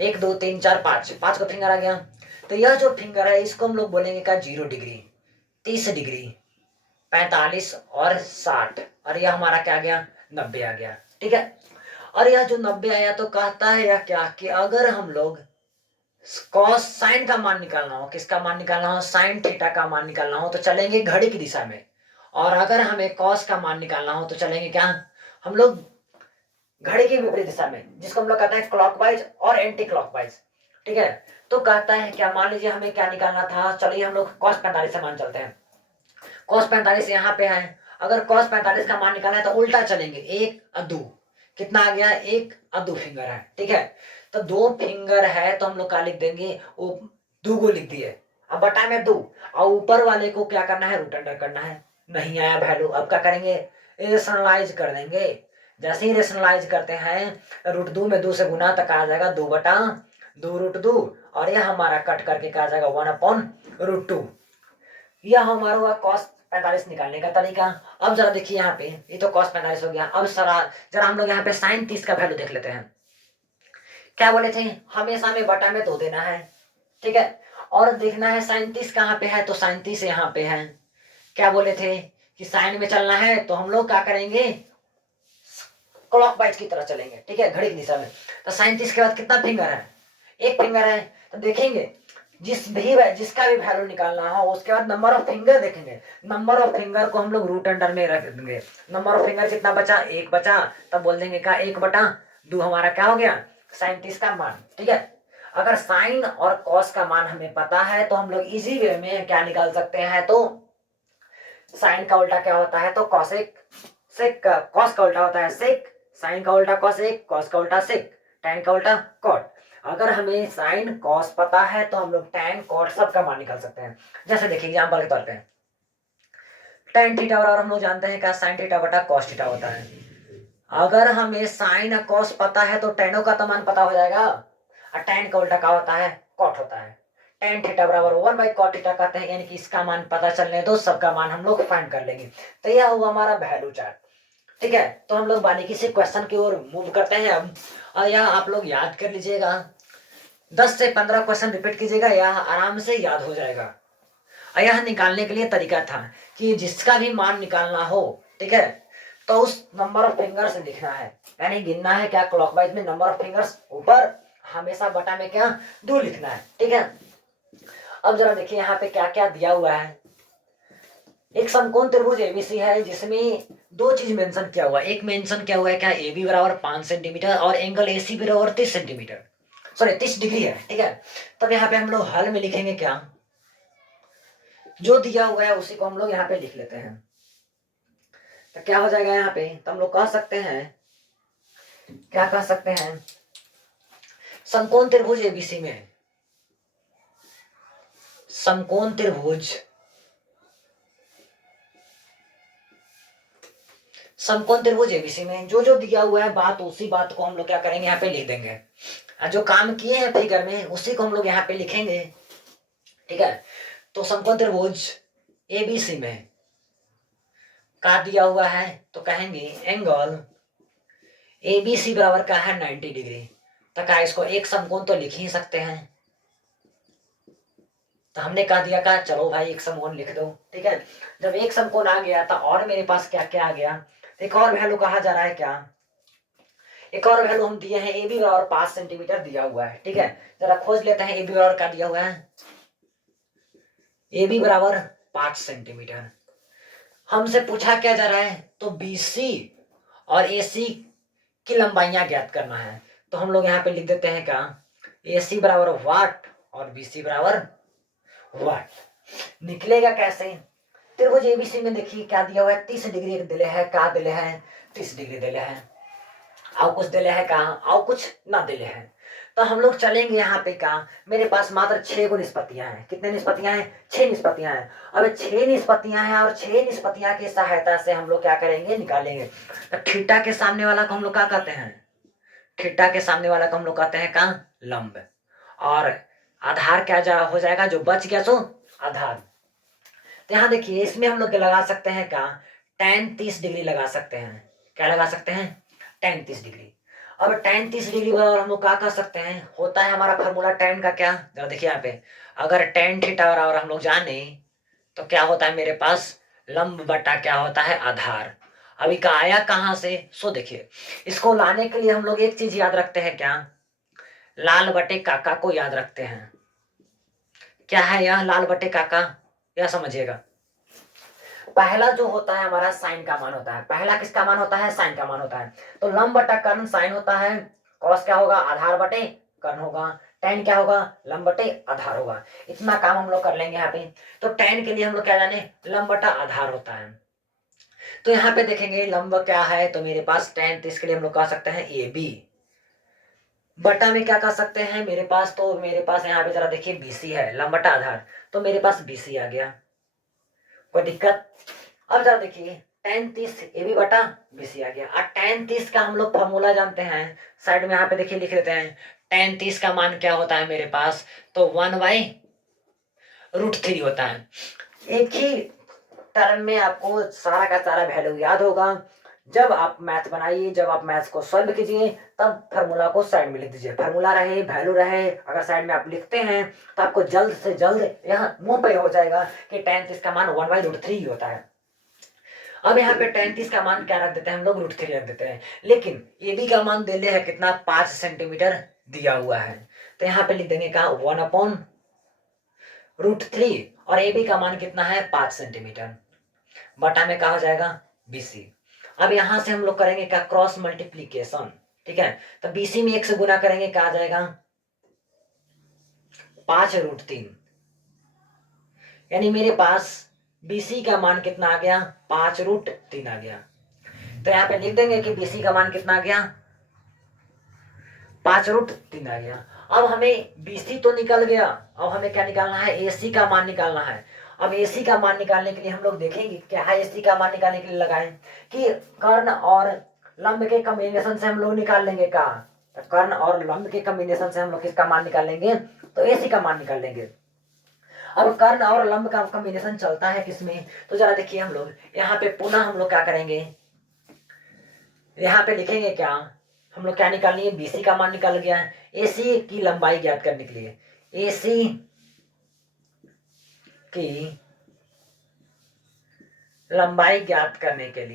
1 2 3 4 5, 5 का फिंगर आ गया। तो यह जो फिंगर है इसको हम लोग बोलेंगे क्या, 0 डिग्री, 30 डिग्री, 45 और 60, और यह हमारा क्या आ गया, 90 आ गया। ठीक है, और यह जो 90 आया तो कहता है यह क्या, कि अगर हम लोग कॉस साइन का मान निकालना हो, किसका मान निकालना हो, साइन थीटा का मान निकालना हो, तो चलेंगे घड़ी की दिशा में। और अगर हमें कॉस का मान निकालना हो तो चलेंगे क्या, हम लोग घड़ी की विपरीत दिशा में, जिसको हम लोग कहते हैं क्लॉकवाइज और एंटी क्लॉकवाइज। ठीक है, तो कहता है क्या, मान लीजिए हमें क्या निकालना था, चलिए हम लोग कॉस 45 से मान चलते हैं। कॉस 45 यहाँ पे है, अगर कॉस 45 का मान निकालना है तो उल्टा चलेंगे, 1 और 2, कितना आ गया, 1 और 2 फिंगर है। ठीक है, तो 2 फिंगर है तो हम लोग क्या लिख देंगे, वो 2 को लिख दिए, अब बटा में 2, और ऊपर वाले को क्या करना है, रूट अंडर करना है। नहीं आया वैल्यू, अब क्या करेंगे, रेशनलाइज कर देंगे। जैसे ही रेशनलाइज करते हैं, रूट 2 में 2 से गुना तक आ जाएगा 2 बटा 2 रूट 2, और यह हमारा कट करके क्या आ जाएगा, 1/√2। यह हमारा हुआ कॉस 45 निकालने का तरीका। अब जरा देखिए यहाँ पे, ये तो कॉस 45 हो गया। अब जरा हम लोग यहाँ पे साइन 30 का वैल्यू देख लेते हैं। क्या बोले थे, हमेशा में बटा में 2 देना है। ठीक है, और देखना है साइन 30 कहाँ पे है, तो साइन 30 यहाँ पे है। क्या बोले थे कि साइन में चलना है तो हम लोग क्या करेंगे, क्लॉकवाइज की तरह चलेंगे। ठीक है, घड़ी की दिशा में। तो साइन 30 के बाद कितना फिंगर है, 1 फिंगर है। तो देखेंगे जिसका भी वैल्यू निकालना हो उसके बाद नंबर ऑफ फिंगर देखेंगे। नंबर ऑफ फिंगर को हम लोग रूट अंडर में रख देंगे। नंबर ऑफ फिंगर कितना बचा, 1 बचा, तब बोल देंगे क्या, 1/2 हमारा क्या हो गया, साइन 30 का मान। ठीक है, अगर साइन और कॉस का मान हमें पता है तो हम लोग इजी वे में क्या निकाल सकते हैं, तो साइन का उल्टा क्या होता है, तो कॉसेक, सेक, कॉस का उल्टा होता है सेक, साइन का उल्टा कॉसेक, कॉस का उल्टा सेक, टैन का उल्टा कॉट। अगर हमें साइन कॉस पता है तो हम लोग टैन कॉट सब का मान निकाल सकते हैं। जैसे देखिए एग्जांपल के तौर पे टैन थीटा और हम लोग जानते हैं क्या, साइन थीटा बटा कॉस थीटा होता है। अगर हमें साइन और कॉस पता है तो टैनो का तो मान पता हो जाएगा, और टैन का उल्टा क्या होता है, कॉट होता है। टैन थीटा बराबर 1/cot थीटा कहते हैं, यानी कि इसका मान पता चलने दो, सबका मान हम लोग फाइंड कर लेंगे। तो यह हुआ हमारा वैल्यू चार्ट। ठीक है, तो हम लोग बारीकी से क्वेश्चन की ओर मूव करते हैं अब। और यह आप लोग याद कर लीजिएगा, 10 से 15 क्वेश्चन रिपीट कीजिएगा, यह आराम से याद हो जाएगा। और यह निकालने के लिए तरीका था कि जिसका भी मान निकालना हो, ठीक है, तो उस नंबर ऑफ फिंगर्स लिखना है, यानी गिनना है क्या, क्लॉकवाइज में नंबर ऑफ फिंगर्स ऊपर, हमेशा बटा में क्या, 2 लिखना है। ठीक है, अब जरा देखिए यहाँ पे क्या क्या दिया हुआ है। एक समकोण त्रिभुज एबीसी है जिसमें 2 चीज मेंशन किया हुआ है। एक मेंशन किया हुआ है क्या, ए बी बराबर 5 सेंटीमीटर और एंगल ए सी बराबर 30 सेंटीमीटर। सॉरी 30 डिग्री है, ठीक है। तब यहाँ पे हम लोग हल में लिखेंगे क्या, जो दिया हुआ है उसी को हम लोग यहाँ पे लिख लेते हैं। तो क्या हो जाएगा यहाँ पे, तो हम लोग कह सकते हैं, क्या कह सकते हैं, समकोण त्रिभुज एबीसी में, समकोण त्रिभुज, समकोण त्रिभुज एबीसी में जो जो दिया हुआ है बात, उसी बात को हम लोग क्या करेंगे, यहाँ पे लिख देंगे। जो काम किए हैं फिगर में उसी को हम लोग यहाँ पे लिखेंगे, ठीक है। तो समकोण त्रिभुज एबीसी में का दिया हुआ है, तो कहेंगे एंगल एबीसी बराबर का है 90 डिग्री। तो क्या इसको एक समकोण तो लिख ही सकते हैं। तो हमने कहा दिया का चलो भाई एक समकोण लिख दो, ठीक है। जब एक समकोण आ गया तो और मेरे पास क्या क्या आ गया, एक और वैल्यू कहा जा रहा है क्या, एक और वैल्यू हम दिए हैं, ए बी बराबर 5 सेंटीमीटर दिया हुआ है, ठीक है। जरा खोज लेते हैं ए बी बराबर क्या दिया हुआ है, ए बी बराबर 5 सेंटीमीटर। हमसे पूछा क्या जा रहा है, तो बीसी और एसी की लंबाइयां ज्ञात करना है। तो हम लोग यहाँ पे लिख देते हैं क्या, एसी बराबर वाट और बीसी बराबर वाट। निकलेगा कैसे, त्रिभुज एबीसी में देखिए क्या दिया हुआ है, 30 डिग्री एक दिले है, क्या दिले है, 30 डिग्री दिले है, और कुछ दिले है कहा, और कुछ ना दिले है। तो हम लोग चलेंगे यहाँ पे कहा, मेरे पास मात्र 6 को निष्पत्तियां हैं, कितने निष्पत्तियां हैं, 6 निष्पत्तियां हैं। अब 6 निष्पत्तियां हैं और 6 निष्पत्तियां की सहायता से हम लोग क्या करेंगे, निकालेंगे। तो थीटा के सामने वाला को हम लोग क्या कहते हैं, थीटा के सामने वाला को हम लोग कहते हैं कहा, लंब। और आधार क्या हो जाएगा, जो बच गया सो आधार। तो यहाँ देखिए इसमें हम लोग लगा सकते हैं क्या, tan 30 डिग्री लगा सकते हैं, क्या लगा सकते हैं, tan 30 डिग्री। अब tan 30 डिग्री बराबर हम लोग क्या कर सकते हैं, होता है हमारा फॉर्मूला tan का क्या, जरा देखिए यहाँ पे, अगर tan थीटा बराबर हम लोग जाने तो क्या होता है मेरे पास, लंब बटा क्या होता है, आधार। अभी का आया कहां से, सो देखिए इसको लाने के लिए हम लोग एक चीज याद रखते हैं क्या, लाल बटे काका को याद रखते हैं। क्या है यह लाल बटे काका, यह समझिएगा। पहला जो होता है हमारा साइन का मान होता है, पहला किसका मान होता है, साइन का मान होता है। तो लंब बटा कर्ण साइन होता है, कॉस क्या होगा, आधार बटे कर्ण होगा, tan क्या होगा, लंब बटे आधार होगा। इतना काम हम लोग कर लेंगे यहाँ पे। तो tan के लिए हम लोग क्या जाने, लंब बटा आधार होता है। तो यहाँ पे देखेंगे लंब क्या है, तो मेरे पास tan, तो इसके लिए हम लोग कह सकते हैं ए बी, बटा में क्या कर सकते हैं मेरे पास, तो मेरे पास यहाँ पे जरा देखिए बीसी है, लंब बटा आधार, तो मेरे पास बीसी आ गया, कोई दिक्कत। अब जरा देखिए tan 30 ए बी बटा बीसी आ गया। और tan 30 का हम लोग फॉर्मूला जानते हैं, साइड में यहाँ पे देखिए लिख लेते हैं। tan 30 का मान क्या होता है मेरे पास, तो 1/√3 होता है। एक ही टर्म में आपको सारा का सारा वैल्यू याद होगा। जब आप मैथ बनाइए, जब आप मैथ को सॉल्व कीजिए, तब फार्मूला को साइड में लिख दीजिए, फार्मूला रहे वैल्यू रहे, अगर साइड में आप लिखते हैं तो आपको जल्द से जल्द यहाँ मुंह पे हो जाएगा कि tan 30 का मान 1/√3 होता है। अब यहाँ पे tan 30 का मान क्या रख देते हैं हम लोग, √3 रख देते हैं। लेकिन ए बी का मान दे है कितना, 5 सेंटीमीटर दिया हुआ है। तो यहाँ पे लिख देंगे का 1/√3, और ए बी का मान कितना है, 5 सेंटीमीटर, बटा में क्या हो जाएगा, बीसी। अब यहां से हम लोग करेंगे क्या, क्रॉस मल्टीप्लीकेशन, ठीक है। तो बीसी में 1 से गुना करेंगे, क्या आ जाएगा, 5√3, यानी मेरे पास बीसी का मान कितना आ गया, 5√3 आ गया। तो यहाँ पे लिख देंगे कि बीसी का मान कितना आ गया, 5√3 आ गया। अब हमें बीसी तो निकल गया, अब हमें क्या निकालना है, एसी का मान निकालना है। अब एसी का मान निकालने के लिए हम लोग देखेंगे क्या है, एसी का मान निकालने के लिए लगाएं कि कर्ण और लंब के कॉम्बिनेशन से हम लोग निकाल लेंगे का, तो कर्ण और लंब के कॉम्बिनेशन से हम लोग किसका मान निकाल लेंगे, तो एसी का मान निकाल लेंगे। अब कर्ण और लंब का कॉम्बिनेशन चलता है किसमें, तो जरा देखिए हम लोग यहाँ पे पुनः हम लोग क्या करेंगे, यहाँ पे लिखेंगे क्या, हम लोग क्या निकालनी है, बीसी का मान निकाल गया है, एसी की लंबाई ज्ञात करने के लिए, एसी की लंबाई ज्ञात करने के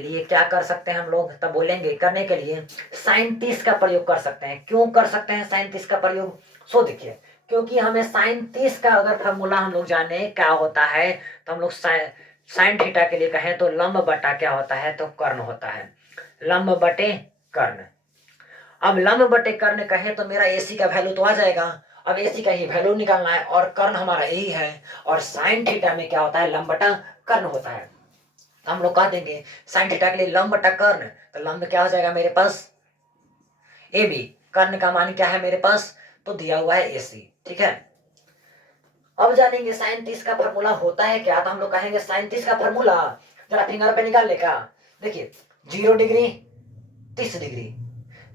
लिए क्या कर सकते हैं हम लोग, तब बोलेंगे करने के लिए साइन 30 का प्रयोग कर सकते हैं। क्यों कर सकते हैं साइन 30 का प्रयोग, सो देखिए क्योंकि हमें साइन 30 का अगर फॉर्मूला हम लोग जाने क्या होता है, तो हम लोग साइन थीटा के लिए कहें तो लंब बटा क्या होता है, तो कर्ण होता है, लंब बटे कर्ण। अब लंब बटे कर्ण कहे तो मेरा AC का वैल्यू तो आ जाएगा। अब AC का ही वैल्यू निकालना है और कर्ण हमारा यही है। और साइन थीटा में क्या होता है, लंब बटा कर्ण होता है। हम लोग कह देंगे साइन थीटा के लिए लंब बटा कर्ण, तो लंब क्या हो जाएगा मेरे पास AB, कर्ण का मान क्या है मेरे पास, तो दिया हुआ है AC। ठीक है, अब जानेंगे साइन 30 का फॉर्मूला होता है क्या। तो हम लोग कहेंगे साइन 30 का फॉर्मूला जरा फिंगर पे निकाल लेगा। देखिए 0 डिग्री 30 डिग्री,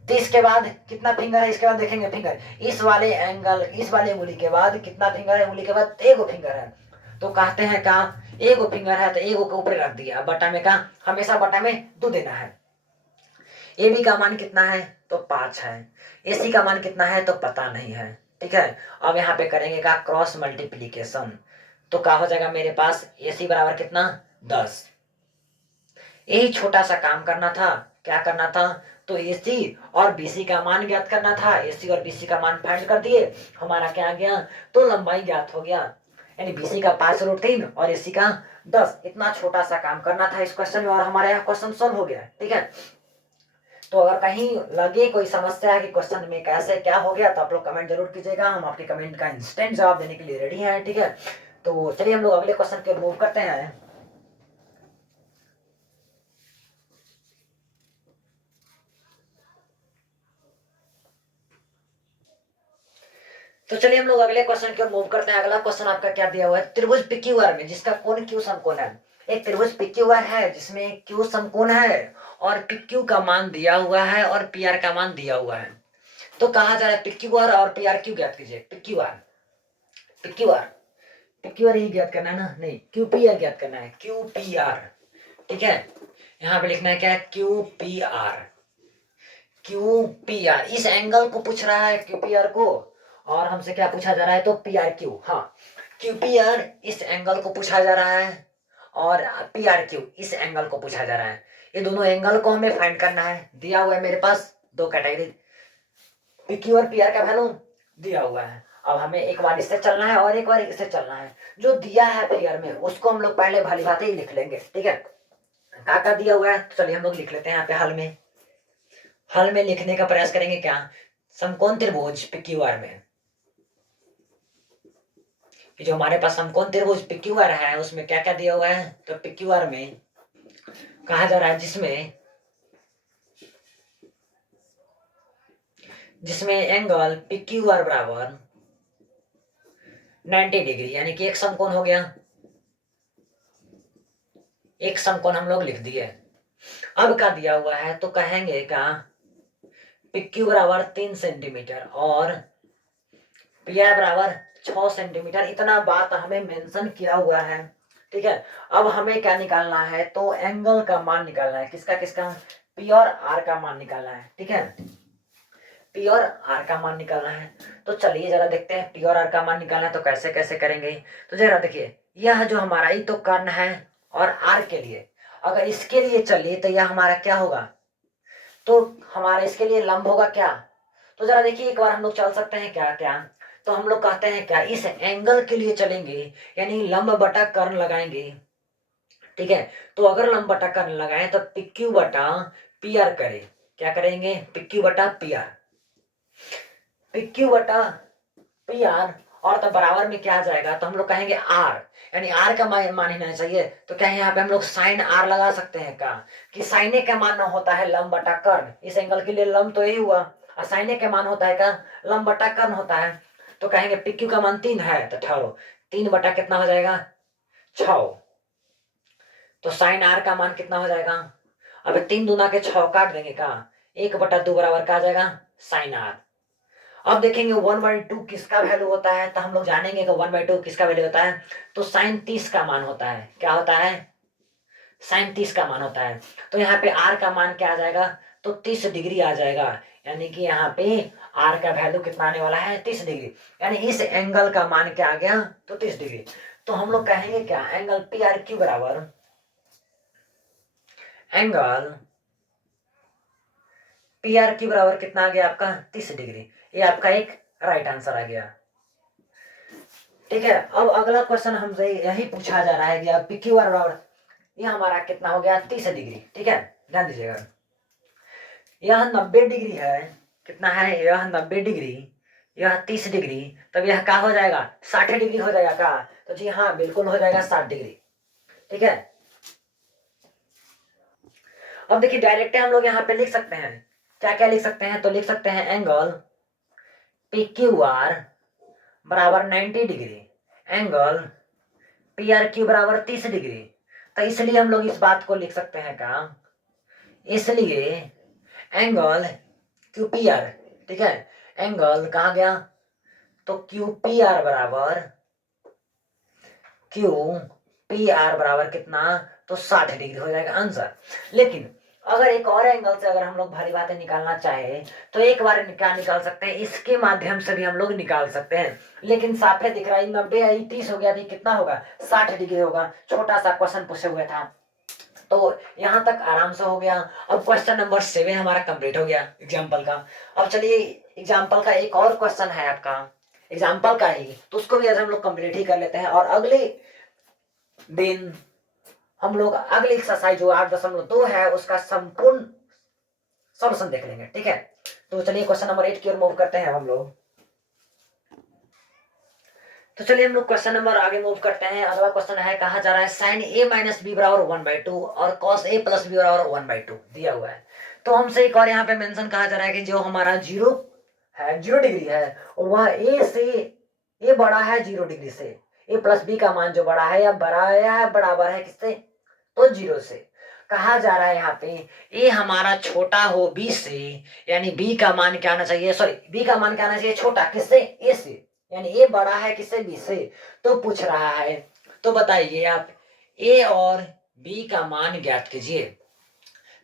30 के बाद कितना फिंगर है, इसके बाद देखेंगे फिंगर, इस वाले एंगल इस वाले उंगली के बाद कितना फिंगर है, उंगली के बाद एगो फिंगर है। तो कहते हैं का एगो फिंगर है तो एगो के ऊपर रख दिया, बटा में का हमेशा बटा में 2 देना है। AB का मान कितना है, तो 5 है। AC का मान कितना है तो पता नहीं है। ठीक है, अब यहाँ पे करेंगे का क्रॉस मल्टीप्लीकेशन, तो क्या हो जाएगा मेरे पास AC बराबर कितना 10। यही छोटा सा काम करना था। क्या करना था, तो AC और BC का मान ज्ञात करना था। AC और BC का मान फाइंड कर दिए, हमारा क्या आ गया, तो लंबाई ज्ञात हो गया। यानी BC का 5√3 और AC का 10। इतना छोटा सा काम करना था इस क्वेश्चन में और हमारे यहाँ क्वेश्चन सॉल्व हो गया। ठीक है, तो अगर कहीं लगे कोई समस्या है कि क्वेश्चन में कैसे क्या हो गया, तो आप लोग कमेंट जरूर कीजिएगा, हम आपके कमेंट का इंस्टेंट जवाब देने के लिए रेडी हैं। ठीक है, तो चलिए हम लोग अगले क्वेश्चन की ओर मूव करते हैं। तो चलिए हम लोग अगले क्वेश्चन की ओर मूव करते हैं। अगला क्वेश्चन आपका क्या दिया हुआ है, त्रिभुज PQR में जिसका कोण Q समकोण है। एक त्रिभुज PQR है जिसमें Q समकोण है और PQ का मान दिया हुआ है और PR का मान दिया हुआ है। तो कहा जा रहा है PQR और PRQ ज्ञात कीजिए। PQR PQR PQR ही ज्ञात करना है ना, नहीं QPR ज्ञात करना है, QPR। ठीक है, यहाँ पे लिखना है क्या है, QPR। QPR इस एंगल को पूछ रहा है, QPR को, और हमसे क्या पूछा जा रहा है, तो PRQ। हाँ, QPR इस एंगल को पूछा जा रहा है और PRQ इस एंगल को पूछा जा रहा है। ये दोनों एंगल को हमें फाइंड करना है। दिया हुआ है मेरे पास दो कैटेगरी, PQ और PR का वैल्यू दिया हुआ है। अब हमें एक बार इससे चलना है और एक बार इससे चलना है। जो दिया है फिगर में उसको हम लोग पहले भली भांति ही लिख लेंगे। ठीक है, क्या दिया हुआ है, तो चलिए हम लोग लिख लेते हैं यहाँ पे हल में लिखने का प्रयास करेंगे। क्या, समकोण त्रिभुज PQR में, जो हमारे पास समकोण त्रिभुज PQR है उसमें क्या क्या दिया हुआ है, तो PQR में कहा जा रहा है जिसमें एंगल PQR बराबर 90 डिग्री, यानी कि एक समकोण हो गया। एक समकोण हम लोग लिख दिए। अब क्या दिया हुआ है, तो कहेंगे का PQ बराबर 3 सेंटीमीटर और PR बराबर 6 सेंटीमीटर। इतना बात हमें मेंशन किया हुआ है। ठीक है, अब हमें क्या निकालना है, तो एंगल का मान निकालना है। किसका किसका, P और R का मान निकालना है। ठीक है, P और R का मान निकालना है। तो चलिए जरा देखते हैं P और R का मान निकालना है तो कैसे कैसे करेंगे। तो जरा देखिए, यह जो हमारा ही तो कर्ण है और R के लिए अगर इसके लिए चलिए तो यह हमारा क्या होगा, तो हमारा इसके लिए लंब होगा क्या। तो जरा देखिए एक बार हम लोग चल सकते हैं क्या क्या, तो हम लोग कहते हैं क्या, इस एंगल के लिए चलेंगे यानी लंब बटा कर्ण लगाएंगे। ठीक है, तो अगर लंब बटा कर्ण लगाए तो PQ बटा PR करें। क्या करेंगे, PQ बटा PR, PQ बटा PR, और तो बराबर में क्या आ जाएगा, तो हम लोग कहेंगे R, यानी R का मान ही नहीं चाहिए। तो क्या यहाँ पे हम लोग साइन R लगा सकते हैं का, कि साइने का मान होता है लंब बटा कर्ण। इस एंगल के लिए लंब तो यही हुआ और साइने का मान होता है का लंब बटा कर्ण होता है। तो कहेंगे PQ का मान 3 है, तो ठहरो 3 बटा कितना हो जाएगा 6। तो साइन R का मान कितना हो जाएगा, अब 3 दूना के 6 काट देंगे का, 1/2 बराबर का आ जाएगा साइन R। अब देखेंगे 1/2 किसका वैल्यू होता है, तो हम लोग जानेंगे कि 1/2 किसका वैल्यू होता है, तो साइन 30 का मान होता है। क्या होता है, साइन 30 का मान होता है। तो यहाँ पे R का मान क्या आ जाएगा, तो 30 डिग्री आ जाएगा। यानी कि यहाँ पे R का वैल्यू कितना आने वाला है, 30 डिग्री। यानी इस एंगल का मान क्या आ गया, तो 30 डिग्री। तो हम लोग कहेंगे क्या, एंगल PRQ बराबर एंगल PRQ बराबर कितना आ गया आपका 30 डिग्री। ये आपका एक राइट आंसर आ गया। ठीक है, अब अगला क्वेश्चन हमसे यही पूछा जा रहा है कि अब PQR बराबर, ये हमारा कितना हो गया 30 डिग्री। ठीक है, ध्यान दीजिएगा, यह 90 डिग्री है। कितना है, यह 90 डिग्री, यह 30 डिग्री, तब यह क्या हो जाएगा, 60 डिग्री हो जाएगा क्या? तो जी हाँ, बिल्कुल हो जाएगा 60 डिग्री। ठीक है। अब देखिए डायरेक्ट हम लोग यहाँ पे लिख सकते हैं, क्या क्या लिख सकते हैं, तो लिख सकते हैं एंगल पी क्यू आर बराबर 90 degree, angle P R Q बराबर 30 डिग्री। तो इसलिए हम लोग इस बात को लिख सकते हैं क्या, इसलिए एंगल क्यू पी आर, ठीक है, एंगल कहा गया, तो क्यू पी आर बराबर, क्यू पी आर बराबर कितना, तो 60 डिग्री हो जाएगा आंसर। लेकिन अगर एक और एंगल से अगर हम लोग भारी बातें निकालना चाहे तो एक बार क्या निकाल सकते हैं, इसके माध्यम से भी हम लोग निकाल सकते हैं। लेकिन साफे दिख रहा है 90 है, 30 हो गया, तो कितना होगा, 60 डिग्री होगा। छोटा सा क्वेश्चन पूछे हुए था, तो यहाँ तक आराम से हो गया। अब क्वेश्चन नंबर 7 हमारा कंप्लीट हो गया एग्जाम्पल का। अब चलिए एग्जाम्पल का एक और क्वेश्चन है आपका, एग्जाम्पल का ही, तो उसको भी आज हम लोग कंप्लीट ही कर लेते हैं, और अगले दिन हम लोग अगली एक्सरसाइज जो 8.2 है उसका संपूर्ण सॉल्यूशन देख लेंगे। ठीक है, तो चलिए क्वेश्चन नंबर 8 की ओर मूव करते हैं हम लोग। तो चलिए हम लोग क्वेश्चन नंबर आगे मूव करते हैं। अगला क्वेश्चन है, कहा जा रहा है साइन ए माइनस बी बराबर 1/2 और कॉस ए प्लस बी बराबर 1/2 दिया हुआ है। तो हमसे एक और यहाँ पे मेंशन कहा जा रहा है कि जो हमारा 0 है, 0 डिग्री है, वह ए से, ए बड़ा है 0 डिग्री से, ए प्लस बी का मान जो बड़ा है या बड़ा है या बराबर है किससे, तो 0 से। कहा जा रहा है यहाँ पे ए हमारा छोटा हो बी से, यानी बी का मान क्या आना चाहिए, सॉरी बी का मान क्या आना चाहिए, छोटा किससे, ए से, यानी ए बड़ा है किससे, बी से। तो पूछ रहा है, तो बताइए आप ए और बी का मान ज्ञात कीजिए।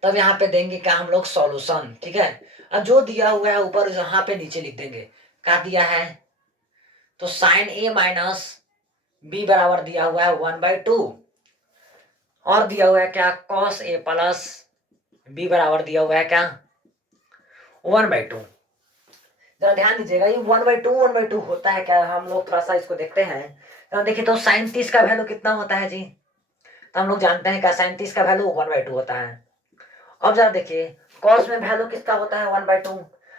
तब यहाँ पे देंगे क्या हम लोग, सॉल्यूशन। ठीक है, अब जो दिया हुआ है ऊपर यहाँ पे नीचे लिख देंगे, क्या दिया है, तो साइन ए माइनस बी बराबर दिया हुआ है 1/2, और दिया हुआ है क्या, कॉस ए प्लस बी बराबर दिया हुआ है क्या, 1/2। जरा ध्यान दीजिएगा, ये 1/2 होता है क्या, हम लोग थोड़ा सा इसको देखते हैं। तो देखिए, तो साइन 30 का वैल्यू कितना होता है जी, तो हम लोग जानते हैं क्या, साइन 30 का वैल्यू 1/2 होता है। अब जरा देखिए कॉस में वैल्यू किसका होता है, 1/2।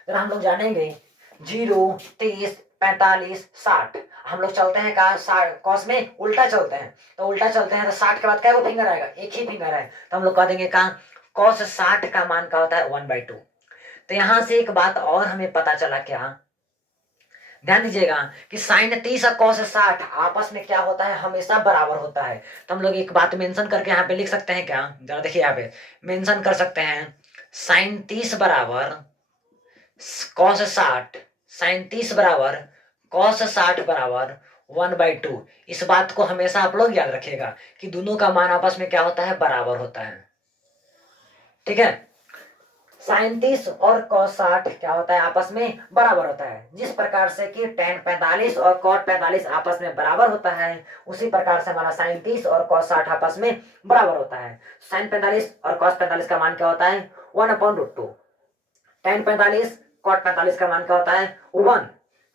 जरा हम लोग जानेंगे 0, 30, 45, 60, हम लोग चलते हैं का कॉस में उल्टा चलते हैं, तो उल्टा चलते हैं तो 60 के बाद क्या वो फिंगर आएगा, एक ही फिंगर है, तो हम लोग कह देंगे का कॉस 60 का मान का होता है 1/2। तो यहां से एक बात और हमें पता चला, क्या, ध्यान दीजिएगा कि साइन 30 और कॉस 60 आपस में क्या होता है, हमेशा बराबर होता है। तो हम लोग एक बात मेंशन करके यहाँ पे लिख सकते हैं क्या, जरा देखिए यहाँ पे मेंशन कर सकते हैं, साइन 30 बराबर कॉस 60, साइन 30 बराबर कॉस 60 बराबर 1/2। इस बात को हमेशा आप लोग याद रखिएगा कि दोनों का मान आपस में क्या होता है, बराबर होता है। ठीक है, साइन 30 और कॉस 60 क्या होता है, आपस में बराबर होता है। जिस प्रकार से कि टेन 45 और कॉट 45 आपस में बराबर होता है, उसी प्रकार से हमारा साइन 30 और कॉस 60 आपस में बराबर होता है। साइन 45 और कॉस 45 का मान क्या होता है, 1/√2। टेन 45 कॉट 45 का मान क्या होता है, 1।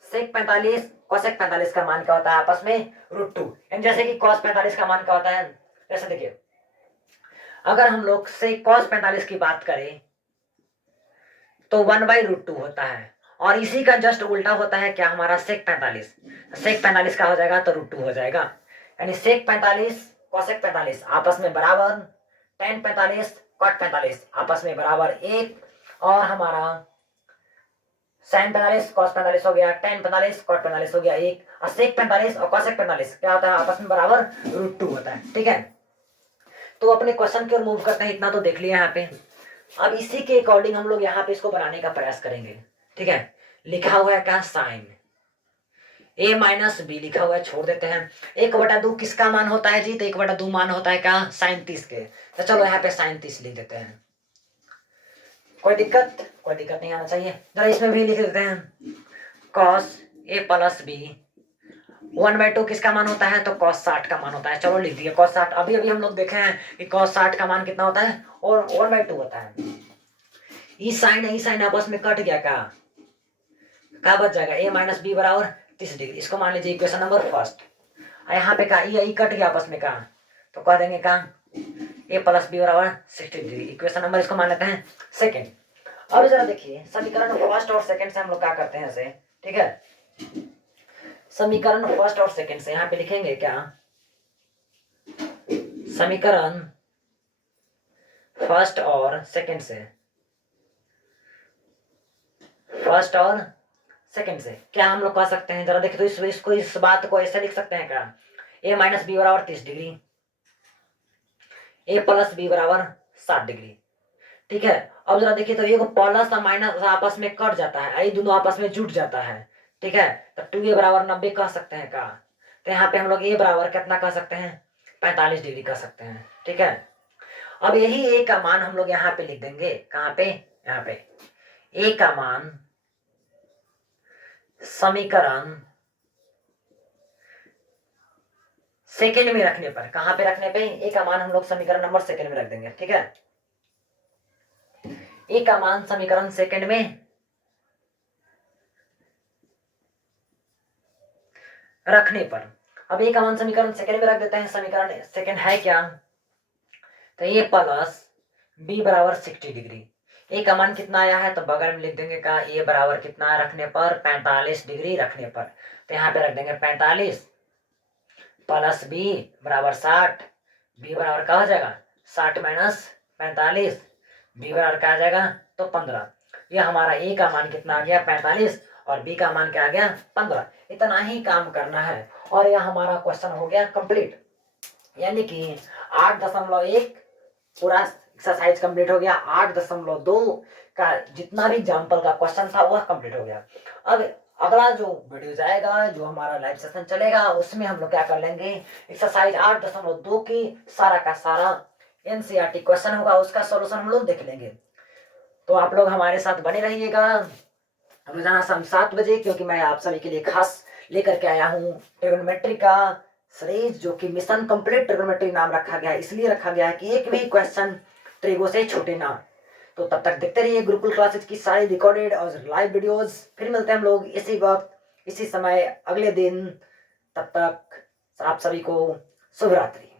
सेक 45 कॉसेक 45 का मान क्या होता है, आपस में √2। जैसे कि कॉस 45 का मान क्या होता है, जैसे देखिए अगर हम लोग से कॉस 45 की बात करें तो 1/√2 होता है, और इसी का जस्ट उल्टा होता है क्या, हमारा सेक 45। सेक 45 का हो जाएगा तो √2 हो जाएगा, यानी सेक 45 कॉसेक 45 आपस में बराबर, टेन 45 कॉट 45 आपस में बराबर 1, और हमारा साइन 45 कॉस 45 हो गया, टेन 45 कॉट 45 हो गया 1, और सेक 45 और कॉसेक 45 क्या होता है, आपस में बराबर √2 होता है। ठीक है, तो अपने क्वेश्चन की ओर मूव करते हैं, इतना तो देख लिया यहाँ पे। अब इसी के अकॉर्डिंग हम लोग यहाँ पे इसको बनाने का प्रयास करेंगे। ठीक है, लिखा हुआ है क्या, साइन ए माइनस बी लिखा हुआ है, छोड़ देते हैं। 1/2 किसका मान होता है जी, तो 1/2 मान होता है क्या, साइन 30 के। तो चलो यहाँ पे साइन 30 लिख देते हैं, कोई दिक्कत, कोई दिक्कत नहीं आना चाहिए। जरा इसमें भी लिख देते हैं, कॉस ए प्लस बी 1/2 किसका मान होता है, तो कॉस 60 का मान होता है। चलो लिख दिया कॉस 60। अभी अभी हम लोग देखे हैं कि कॉस 60 का मान कितना होता है, और 1/2 होता है। ई साइन आपस में कट गया, क्या बच जाएगा, ए माइनस बी बराबर 30 डिग्री। इसको मान लीजिए इक्वेशन नंबर फर्स्ट। यहाँ पे का ई कट गया आपस में, का तो कह देंगे का ए प्लस बी बराबर 60 डिग्री। इक्वेशन नंबर इसको मान लेते हैं सेकेंड। अब जरा देखिए समीकरण फर्स्ट और सेकंड से हम लोग क्या करते हैं ऐसे, ठीक है। समीकरण फर्स्ट और सेकंड से यहाँ पे लिखेंगे क्या, समीकरण फर्स्ट और सेकंड से, फर्स्ट और सेकंड से क्या हम लोग कह सकते हैं, जरा देखिए तो इसको इस बात को ऐसे लिख सकते हैं क्या, a माइनस बी बराबर 30 डिग्री, a प्लस बी बराबर 60 डिग्री, ठीक है। अब जरा देखिए तो ये प्लस और माइनस आपस में कट जाता है, ये दोनों आपस में जुट जाता है, ठीक है। तो 2a बराबर 90 कह सकते हैं का, तो यहाँ पे हम लोग a बराबर कितना कह सकते हैं, 45 डिग्री कह सकते हैं, ठीक है। अब यही a का मान हम लोग यहाँ पे लिख देंगे, कहाँ पे, यहाँ पे a का मान समीकरण सेकेंड में रखने पर, कहां पे रखने पे, ए का मान हम लोग समीकरण नंबर सेकेंड में रख देंगे, ठीक है। ए का मान समीकरण सेकेंड में रखने पर, अब ए का मान समीकरण सेकेंड में रख देते हैं। समीकरण सेकेंड है क्या, तो ए प्लस बी बराबर 60 डिग्री, ए का मान कितना आया है तो बगल में लिख देंगे का, ए बराबर कितना रखने पर, 45 डिग्री रखने पर, तो यहाँ पे रख देंगे 45 प्लस बी बराबर 60, बी बराबर क्या हो जाएगा 60 माइनस 45, बी बराबर क्या आ जाएगा तो 15। ये हमारा ए का मान कितना आ गया 45 और बी का मान क्या आ गया 15। इतना ही काम करना है और यह हमारा क्वेश्चन हो गया कंप्लीट, यानी कि 8.1 पूरा एक्सरसाइज कंप्लीट हो गया। 8.2 का जितना भी एग्जाम्पल का क्वेश्चन था वह कंप्लीट हो गया। अब अगला जो वीडियो जाएगा, जो हमारा लाइव सेशन चलेगा, उसमें हम लोग क्या कर लेंगे, एक्सरसाइज 8.2 की सारा का सारा एनसीईआरटी क्वेश्चन होगा, उसका सॉल्यूशन हम लोग देख लेंगे। तो आप लोग हमारे साथ बने रहिएगा रोजाना शाम 7 बजे, क्योंकि मैं आप सभी के लिए खास लेकर के आया हूँ ट्रिग्नोमेट्री का सीरीज, जो कि मिशन कंप्लीट ट्रिग्नोमेट्री नाम रखा गया है। इसलिए रखा गया है कि एक भी क्वेश्चन ट्रिगो से छूटे ना। तो तब तक देखते रहिए गुरुकुल क्लासेज की सारी रिकॉर्डेड और लाइव वीडियोस। फिर मिलते हैं हम लोग इसी वक्त इसी समय अगले दिन। तब तक आप सभी को शुभ रात्रि।